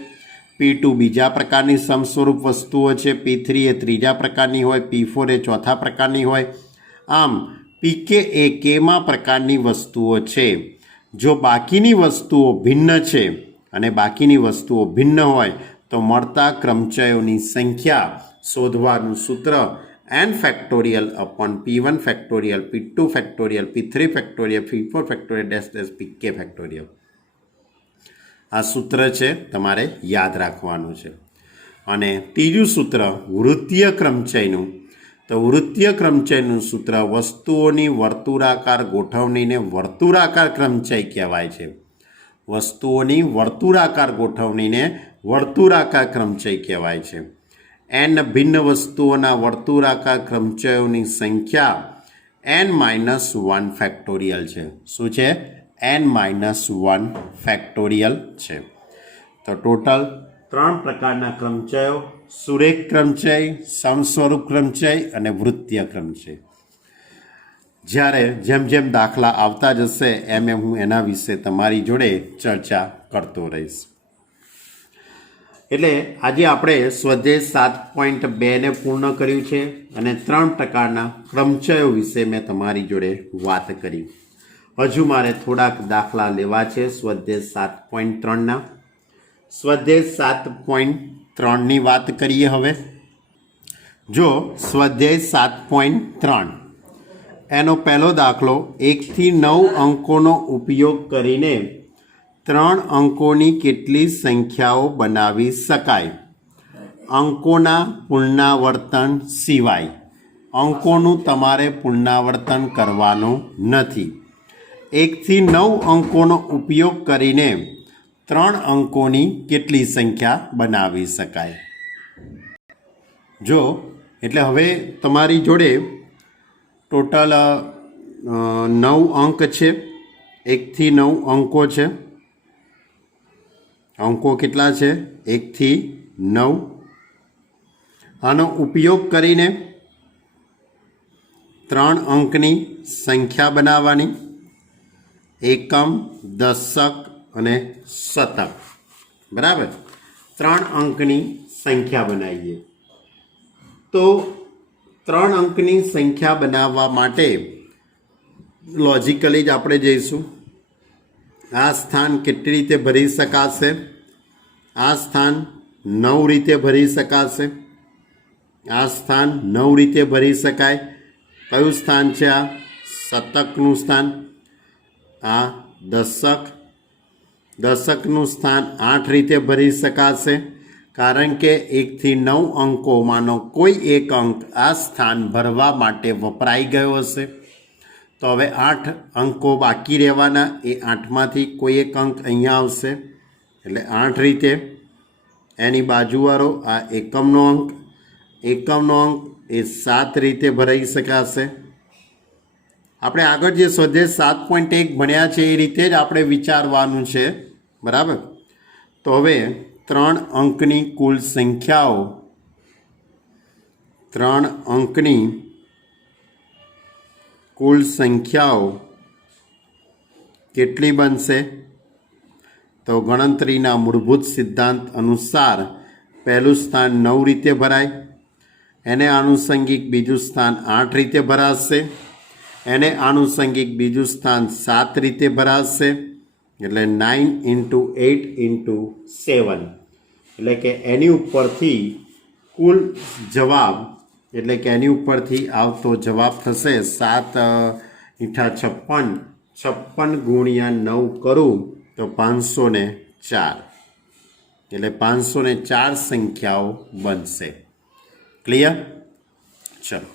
P2 બીજા પ્રકારની સમસ્વરૂપ વસ્તુઓ છે, P3 એ ત્રીજા પ્રકારની હોય, P4 એ ચોથા પ્રકારની હોય, આમ PK એ કેમાં પ્રકારની વસ્તુઓ છે. જો બાકીની વસ્તુઓ ભિન્ન છે અને બાકીની વસ્તુઓ ભિન્ન હોય તો મળતા ક્રમચયોની સંખ્યા શોધવાનું સૂત્ર n factorial upon P1 factorial, P2 factorial, P3 factorial, P4 factorial dash PK factorial. આ સૂત્ર છે, તમારે યાદ રાખવાનું છે. અને ત્રીજું સૂત્ર વૃત્તીય ક્રમચયનું, તો વૃત્તીય ક્રમચયનું સૂત્ર વસ્તુઓની વર્તુળાકાર ગોઠવણીને વર્તુળાકાર ક્રમચય કહેવાય છે. વસ્તુઓની વર્તુળાકાર ગોઠવણીને વર્તુળાકાર ક્રમચય કહેવાય છે. n ભિન્ન વસ્તુઓના વર્તુળાકાર ક્રમચયોની સંખ્યા n-1 ફેક્ટોરિયલ છે. શું છે? n-1 ફેક્ટોરિયલ છે. તો ટોટલ 3 પ્રકારના ક્રમચયો: સુરેખ ક્રમચય, સમસ્વરૂપ ક્રમચય અને વૃત્તીય ક્રમચય. જ્યારે જેમ જેમ દાખલા આવતા જશે એમ હું એના વિશે તમારી જોડે ચર્ચા કરતો રહીશ. એટલે આજે આપણે સ્વાધ્યાય 7.2ને પૂર્ણ કર્યું છે અને 3 પ્રકારના ક્રમચયો વિશે મેં તમારી જોડે વાત કરી. હજુ મારે થોડાક દાખલા લેવા છે સ્વાધ્યાય 7.3ના. સ્વાધ્યાય 7.3ની વાત કરીએ. હવે જો સ્વાધ્યાય 7.3 એનો પહેલો દાખલો 1 થી 9 અંકોનો ઉપયોગ કરીને 3 અંકોની કેટલી સંખ્યાઓ બનાવી શકાય. અંકોના પુનરાવર્તન સિવાય. અંકોનું તમારે પુનરાવર્તન કરવાનું નથી. 1 થી 9 અંકોનો ઉપયોગ કરીને 3 અંકોની કેટલી સંખ્યા બનાવી શકાય. જો એટલે હવે તમારી જોડે ટોટલ 9 અંક છે. 1 થી 9 અંકો છે. અંકો કેટલા છે? 1 થી 9. આનો ઉપયોગ કરીને 3 અંકની સંખ્યા બનાવવાની: એકમ, દશક અને શતક. બરાબર? 3 અંકની સંખ્યા બનાવીએ. તો 3 અંકની સંખ્યા બનાવવા માટે લોજિકલી જ આપણે જઈશું. આ સ્થાન કેટલી રીતે ભરી શકાશે? આ સ્થાન 9 રીતે ભરી શકાશે. આ સ્થાન 9 રીતે ભરી શકાય. કયું સ્થાન છે આ? શતકનું સ્થાન. આ દશક. દશકનું સ્થાન 8 રીતે ભરી શકાશે, કારણ કે 1 થી 9 અંકોમાંનો કોઈ એક અંક આ સ્થાન ભરવા માટે વપરાઈ ગયો હશે. તો હવે 8 અંકો બાકી રહેવાના. એ 8માંથી કોઈ એક અંક અહીંયા આવશે એટલે 8 રીતે. એની બાજુવાળો આ એકમનો અંક. એકમનો અંક એ 7 રીતે ભરાઈ શકાશે. આપણે આગળ જે સ્વાધ્યાય 7.1 ભણ્યા છે એ રીતે જ આપણે વિચારવાનું છે. બરાબર? તો હવે 3 અંકની કુલ સંખ્યાઓ, 3 અંકની કુલ સંખ્યાઓ કેટલી બનશે? તો ગણતરીના મૂળભૂત સિદ્ધાંત અનુસાર પહેલું સ્થાન 9 રીતે ભરાય, એને આનુષંગિક બીજું સ્થાન 8 રીતે ભરાશે, એને આનુષંગિક બીજું સ્થાન 7 રીતે ભરાશે. એટલે 9 × 8 × 7. એટલે કે એની ઉપરથી કુલ જવાબ, એટલે કે એની ઉપરથી આવતો જવાબ થશે 7 × 56. 56 × 9 કરું તો 504. એટલે 504 સંખ્યાઓ બનશે. ક્લિયર? ચલો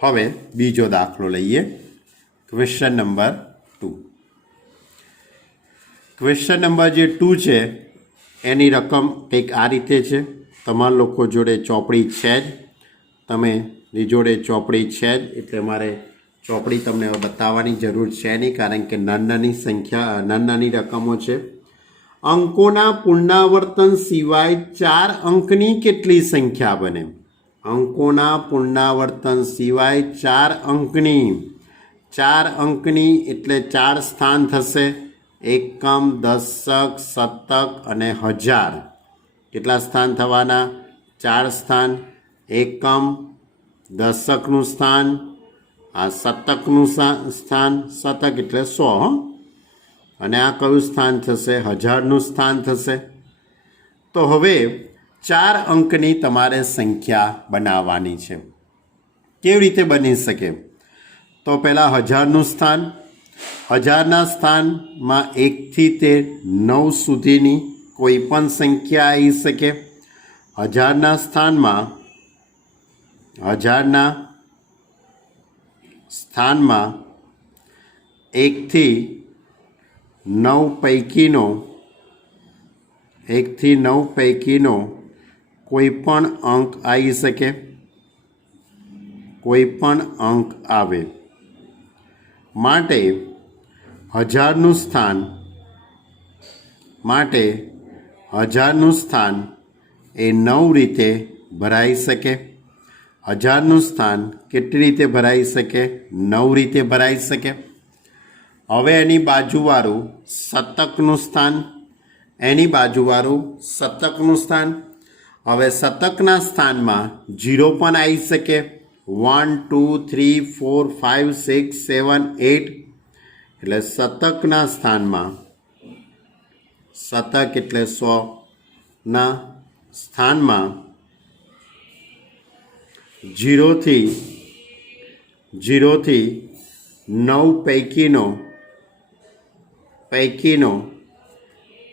હવે બીજો દાખલો લઈએ. Question number 2. ક્વેશ્ચન નંબર જે 2 છે એની રકમ કંઈક આ રીતે છે. તમારા લોકો જોડે ચોપડી છે જ. તમે જોડે ચોપડી છે જ એટલે મારે ચોપડી તમને બતાવવાની જરૂર છે નહીં, કારણ કે નાની સંખ્યા, નાની રકમો છે. અંકોના પુનરાવર્તન સિવાય 4 અંકની કેટલી સંખ્યા બને? અંકોના પુનરાવર્તન સિવાય 4 અંકની. 4 અંકની એટલે 4 સ્થાન થશે: એકમ, દશક, શતક અને હજાર. કેટલા સ્થાન થવાના? 4 સ્થાન. એકમ, દશકનું સ્થાન, આ શતકનું સ્થાન, શતક એટલે 100, અને આ કયું સ્થાન થશે? હજારનું સ્થાન થશે. તો હવે 4 અંકની તમારે સંખ્યા બનાવવાની છે. કેવી રીતે બની શકે? તો પહેલાં હજારનું સ્થાન. હજારના સ્થાનમાં 1 થી તે 9 સુધીની કોઈ પણ સંખ્યા આવી શકે. હજારના સ્થાનમાં 1 થી 9 પૈકીનો કોઈ પણ અંક આવી શકે. કોઈ પણ અંક આવે માટે હજારનું સ્થાન માટે હજારનું સ્થાન એ 9 રીતે ભરાઈ શકે. હજારનું સ્થાન કેટલી રીતે ભરાઈ શકે? 9 રીતે ભરાઈ શકે. હવે એની બાજુવાળું શતકનું સ્થાન, એની બાજુવાળું શતકનું સ્થાન. હવે શતકના સ્થાનમાં 0 પણ આવી શકે. 1 2 3 4 5 6 7 8 એટલે શતકના સ્થાનમાં, શતક એટલે 100ના સ્થાનમાં 0 થી 9 પૈકીનો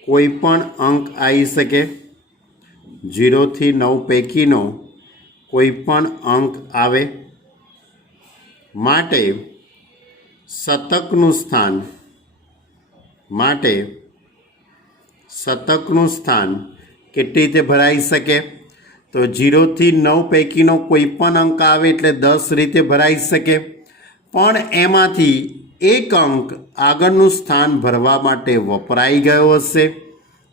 કોઈ પણ અંક આવી શકે. 0 થી 9 પૈકીનો કોઈ પણ અંક આવે માટે શતકનું સ્થાન કેટલી રીતે ભરાઈ શકે? તો 0 થી 9 પૈકીનો કોઈ પણ અંક આવે એટલે 10 રીતે ભરાઈ શકે. પણ એમાંથી એક અંક આગળનું સ્થાન ભરવા માટે વપરાઈ ગયો હશે.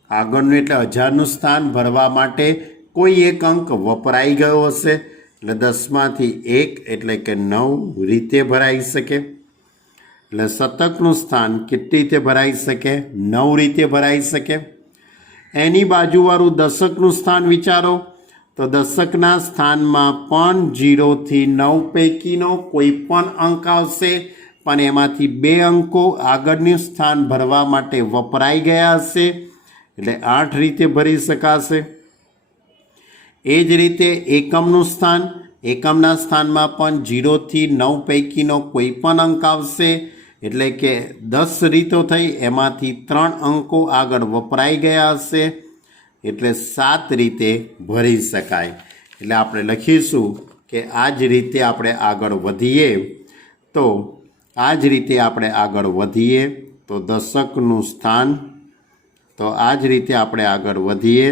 આગળનું એટલે હજારનું સ્થાન ભરવા માટે કોઈ એક અંક વપરાઈ ગયો હશે. એટલે 10માંથી 1 એટલે કે 9 રીતે ભરાઈ શકે. એટલે શતકનું સ્થાન કેટલી રીતે ભરાઈ શકે? 9 રીતે ભરાઈ શકે. એની બાજુવાળું દશકનું સ્થાન વિચારો તો દશકના સ્થાનમાં પણ 0 થી 9 પૈકીનો કોઈ પણ અંક આવશે, પણ એમાંથી 2 અંકો આગળનું સ્થાન ભરવા માટે વપરાઈ ગયા હશે. એટલે 8 રીતે ભરી શકાશે. એ જ રીતે એકમનું સ્થાન, એકમના સ્થાનમાં પણ 0 થી 9 પૈકીનો કોઈ પણ અંક આવશે. એટલે કે 10 રીતો થઈ, એમાંથી 3 અંકો આગળ વપરાઈ ગયા હશે. એટલે 7 રીતે ભરી શકાય. એટલે આપણે લખીશું કે આ જ રીતે આપણે આગળ વધીએ તો દશકનું સ્થાન, તો આ જ રીતે આપણે આગળ વધીએ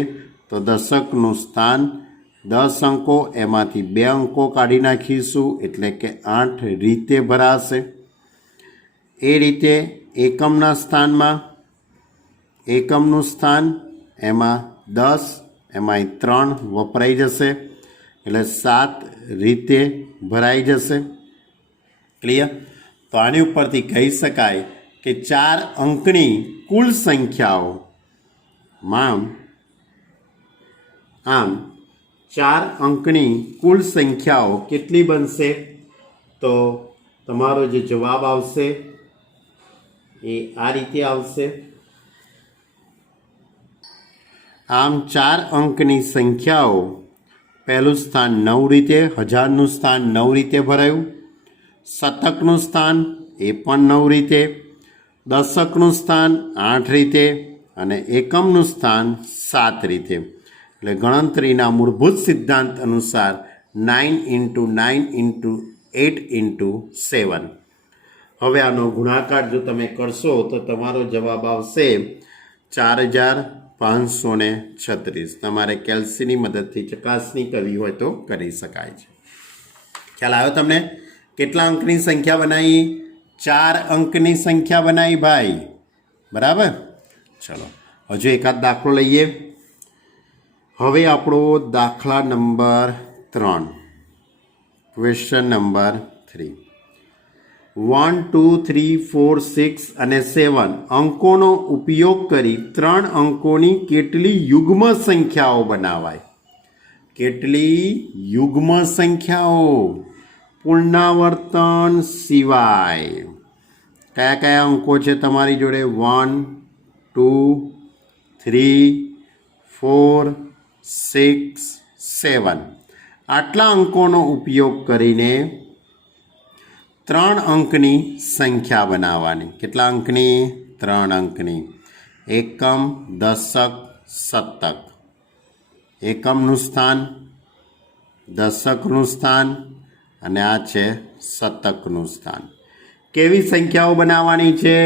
તો દશકનું સ્થાન 10 અંકો, એમાંથી 2 અંકો કાઢી નાખીશું એટલે કે 8 રીતે ભરાશે. એ રીતે એકમના સ્થાનમાં, એકમનું સ્થાન એમાં 10, એમાંય 3 વપરાઈ જશે એટલે 7 રીતે ભરાઈ જશે. ક્લિયર? તો આની ઉપરથી કહી શકાય કે 4 અંકની કુલ સંખ્યાઓમાં આમ 4 અંકની કુલ સંખ્યાઓ કેટલી બનશે? તો તમારો જે જવાબ આવશે એ આ રીતે આવશે. આમ 4 અંકની સંખ્યાઓ, પહેલું સ્થાન 9 રીતે, હજારનું સ્થાન 9 રીતે ભરાયું. શતકનું સ્થાન એ પણ 9 રીતે, દશકનું સ્થાન 8 રીતે અને એકમનું સ્થાન 7 રીતે. એટલે ગણતરીના મૂળભૂત સિદ્ધાંત અનુસાર 9 × 9 × 8 × 7. હવે આનો ગુણાકાર જો તમે કરશો તો તમારો જવાબ આવશે 4536. તમારે કેલ્સીની મદદથી ચકાસણી કરવી હોય તો કરી શકાય છે. ખ્યાલ આવ્યો તમને? કેટલા અંકની સંખ્યા બનાવી? 4 અંકની સંખ્યા બનાવી ભાઈ. બરાબર? ચલો હજુ એકાદ દાખલો લઈએ. હવે આપણો દાખલા નંબર 3, ક્વેશ્ચન નંબર 3. 1 2 3 4 6 અને 7 અંકોનો ઉપયોગ કરી 3 અંકોની કેટલી યુગ્મ સંખ્યાઓ બનાવાય? કેટલી યુગ્મ સંખ્યાઓ પુનરાવર્તન સિવાય? કયા કયા અંકો છે તમારી જોડે? 1 2 3 4 6 7. આટલા અંકોનો ઉપયોગ કરીને 3 અંકની સંખ્યા બનાવવાની. કેટલા અંકની? 3 અંકની. એકમ, દશક, શતક. એકમનું સ્થાન, દશકનું સ્થાન અને આ છે શતકનું સ્થાન. કેવી સંખ્યાઓ બનાવવાની છે?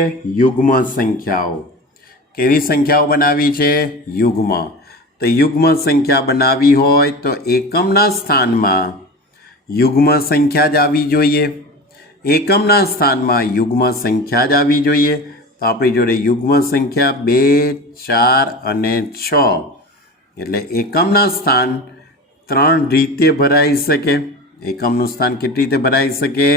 યુગ્મ સંખ્યાઓ. કેવી સંખ્યાઓ બનાવવી છે? યુગ્મ. તો યુગ્મ સંખ્યા બનાવવી હોય તો એકમના સ્થાનમાં યુગ્મ સંખ્યા જ આવવી જોઈએ. એકમના સ્થાનમાં યુગ્મ સંખ્યા જ આવવી જોઈએ. તો આપણી જોડે યુગ્મ સંખ્યા 2, 4 અને 6, એટલે એકમના સ્થાન 3 રીતે ભરાઈ શકે. એકમનું સ્થાન કેટલી રીતે ભરાઈ શકે?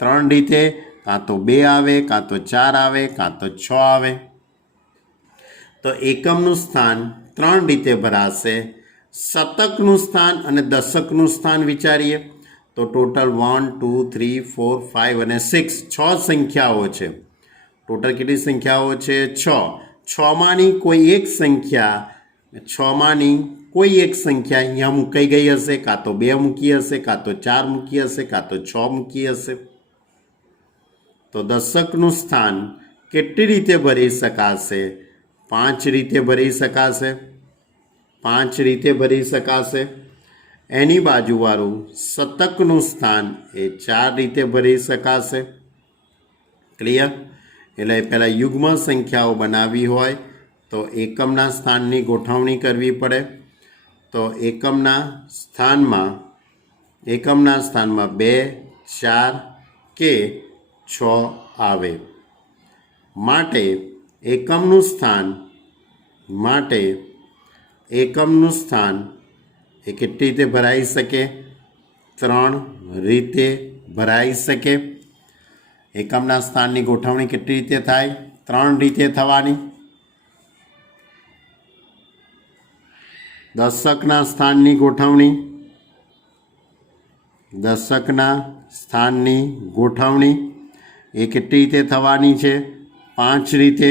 3 રીતે. કાં તો 2 આવે, કાં તો 4 આવે, કાં તો 6 આવે. તો એકમનું સ્થાન 3 રીતે ભરાશે. શતકનું સ્થાન અને દશકનું સ્થાન વિચારીએ તો ટોટલ 1, 2, 3, 4, 5 અને 6, 6 સંખ્યાઓ છે. ટોટલ કેટલી સંખ્યાઓ છે? 6. 6માંની કોઈ એક સંખ્યા, 6માંની કોઈ એક સંખ્યા અહીંયા મૂકાઈ ગઈ હશે, કાં તો 2 મૂકી હશે, કાં તો 4 મૂકી હશે, કાં તો 6 મૂકી હશે. તો દશકનું સ્થાન કેટલી રીતે ભરી શકાશે? 5 રીતે ભરી શકાશે. 5 રીતે ભરી શકાશે. એની બાજુવાળું શતકનું સ્થાન એ 4 રીતે ભરી શકાશે. ક્લિયર? એટલે પહેલાં યુગ્મ સંખ્યાઓ બનાવવી હોય તો એકમના સ્થાનની ગોઠવણી કરવી પડે. તો એકમના સ્થાનમાં 2, 4 કે 6 આવે. માટે એકમનું સ્થાન એ કેટલી રીતે ભરાઈ શકે? 3 રીતે ભરાઈ શકે. એકમના સ્થાનની ગોઠવણી કેટલી રીતે થાય? 3 રીતે થવાની. દશકના સ્થાનની ગોઠવણી એ કેટલી રીતે થવાની છે? 5 રીતે.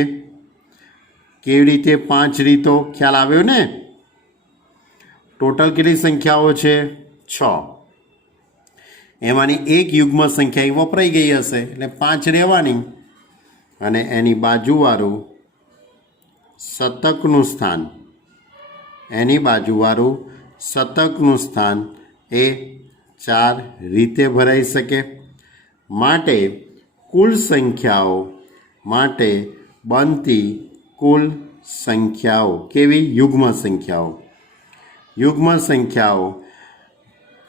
કેવી રીતે 5 રીતો? ખ્યાલ આવ્યો ને? ટોટલ કેટલી સંખ્યાઓ છે? 6. એમાંની એક યુગ્મ સંખ્યા વપરાઈ ગઈ હશે એટલે 5 રહેવાની. અને એની બાજુવાળું શતકનું સ્થાન એ 4 રીતે ભરાઈ શકે. માટે બનતી કુલ સંખ્યાઓ કેવી? યુગ્મ સંખ્યાઓ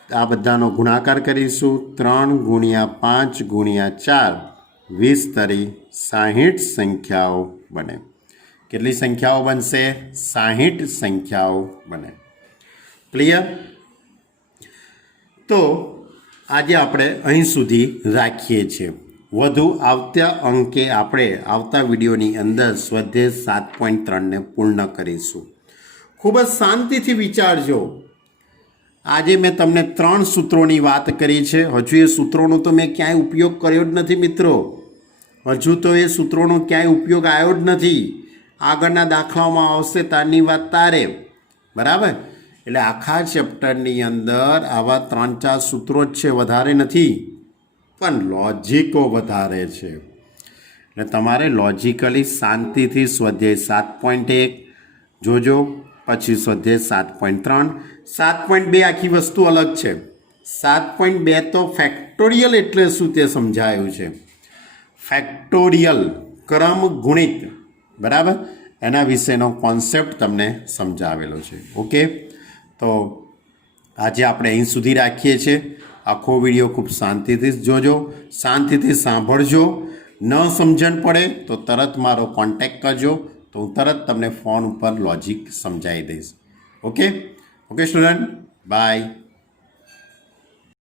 આ બધાનો ગુણાકાર કરીશું. 3 × 5 × 4, 20 તરી 60 સંખ્યાઓ બને. કેટલી સંખ્યાઓ બનશે? 60 સંખ્યાઓ બને. ક્લિયર? તો આજે આપણે અહીં સુધી રાખીએ છીએ. વધુ આવતા અંકે આપણે આવતા વિડીયોની અંદર સ્વાધ્યાય 7.3ને પૂર્ણ કરીશું. ખૂબ જ શાંતિથી વિચારજો. આજે મેં તમને 3 સૂત્રોની વાત કરી છે. હજુ એ સૂત્રોનો તો મેં ક્યાંય ઉપયોગ કર્યો જ નથી મિત્રો. હજુ તો એ સૂત્રોનો ક્યાંય ઉપયોગ આવ્યો જ નથી. આગળના દાખલાઓમાં આવશે તારની વાત તારે. બરાબર? એટલે આખા ચેપ્ટરની અંદર આવા 3-4 સૂત્રો જ છે, વધારે નથી. પણ લોજિકો વધારે છે. એટલે તમારે લોજિકલી શાંતિથી સ્વાધ્યાય 7.1 જોજો, પછી સ્વાધ્યાય 7.3, 7.2 આખી વસ્તુ અલગ છે. 7.2 તો ફેક્ટોરિયલ એટલે શું તે સમજાયું છે. ફેક્ટોરિયલ ક્રમ ગુણિત, બરાબર? એના વિશેનો કોન્સેપ્ટ તમને સમજાવેલો છે. ઓકે, તો આજે આપણે અહીં સુધી રાખીએ છીએ. આખો વિડીયો ખૂબ શાંતિથી જોજો, શાંતિથી સાંભળજો. ન સમજણ પડે તો તરત મારો કોન્ટેક્ટ કરજો, તો હું તરત તમને ફોન ઉપર લોજિક સમજાવી દઈશ. Okay student, by.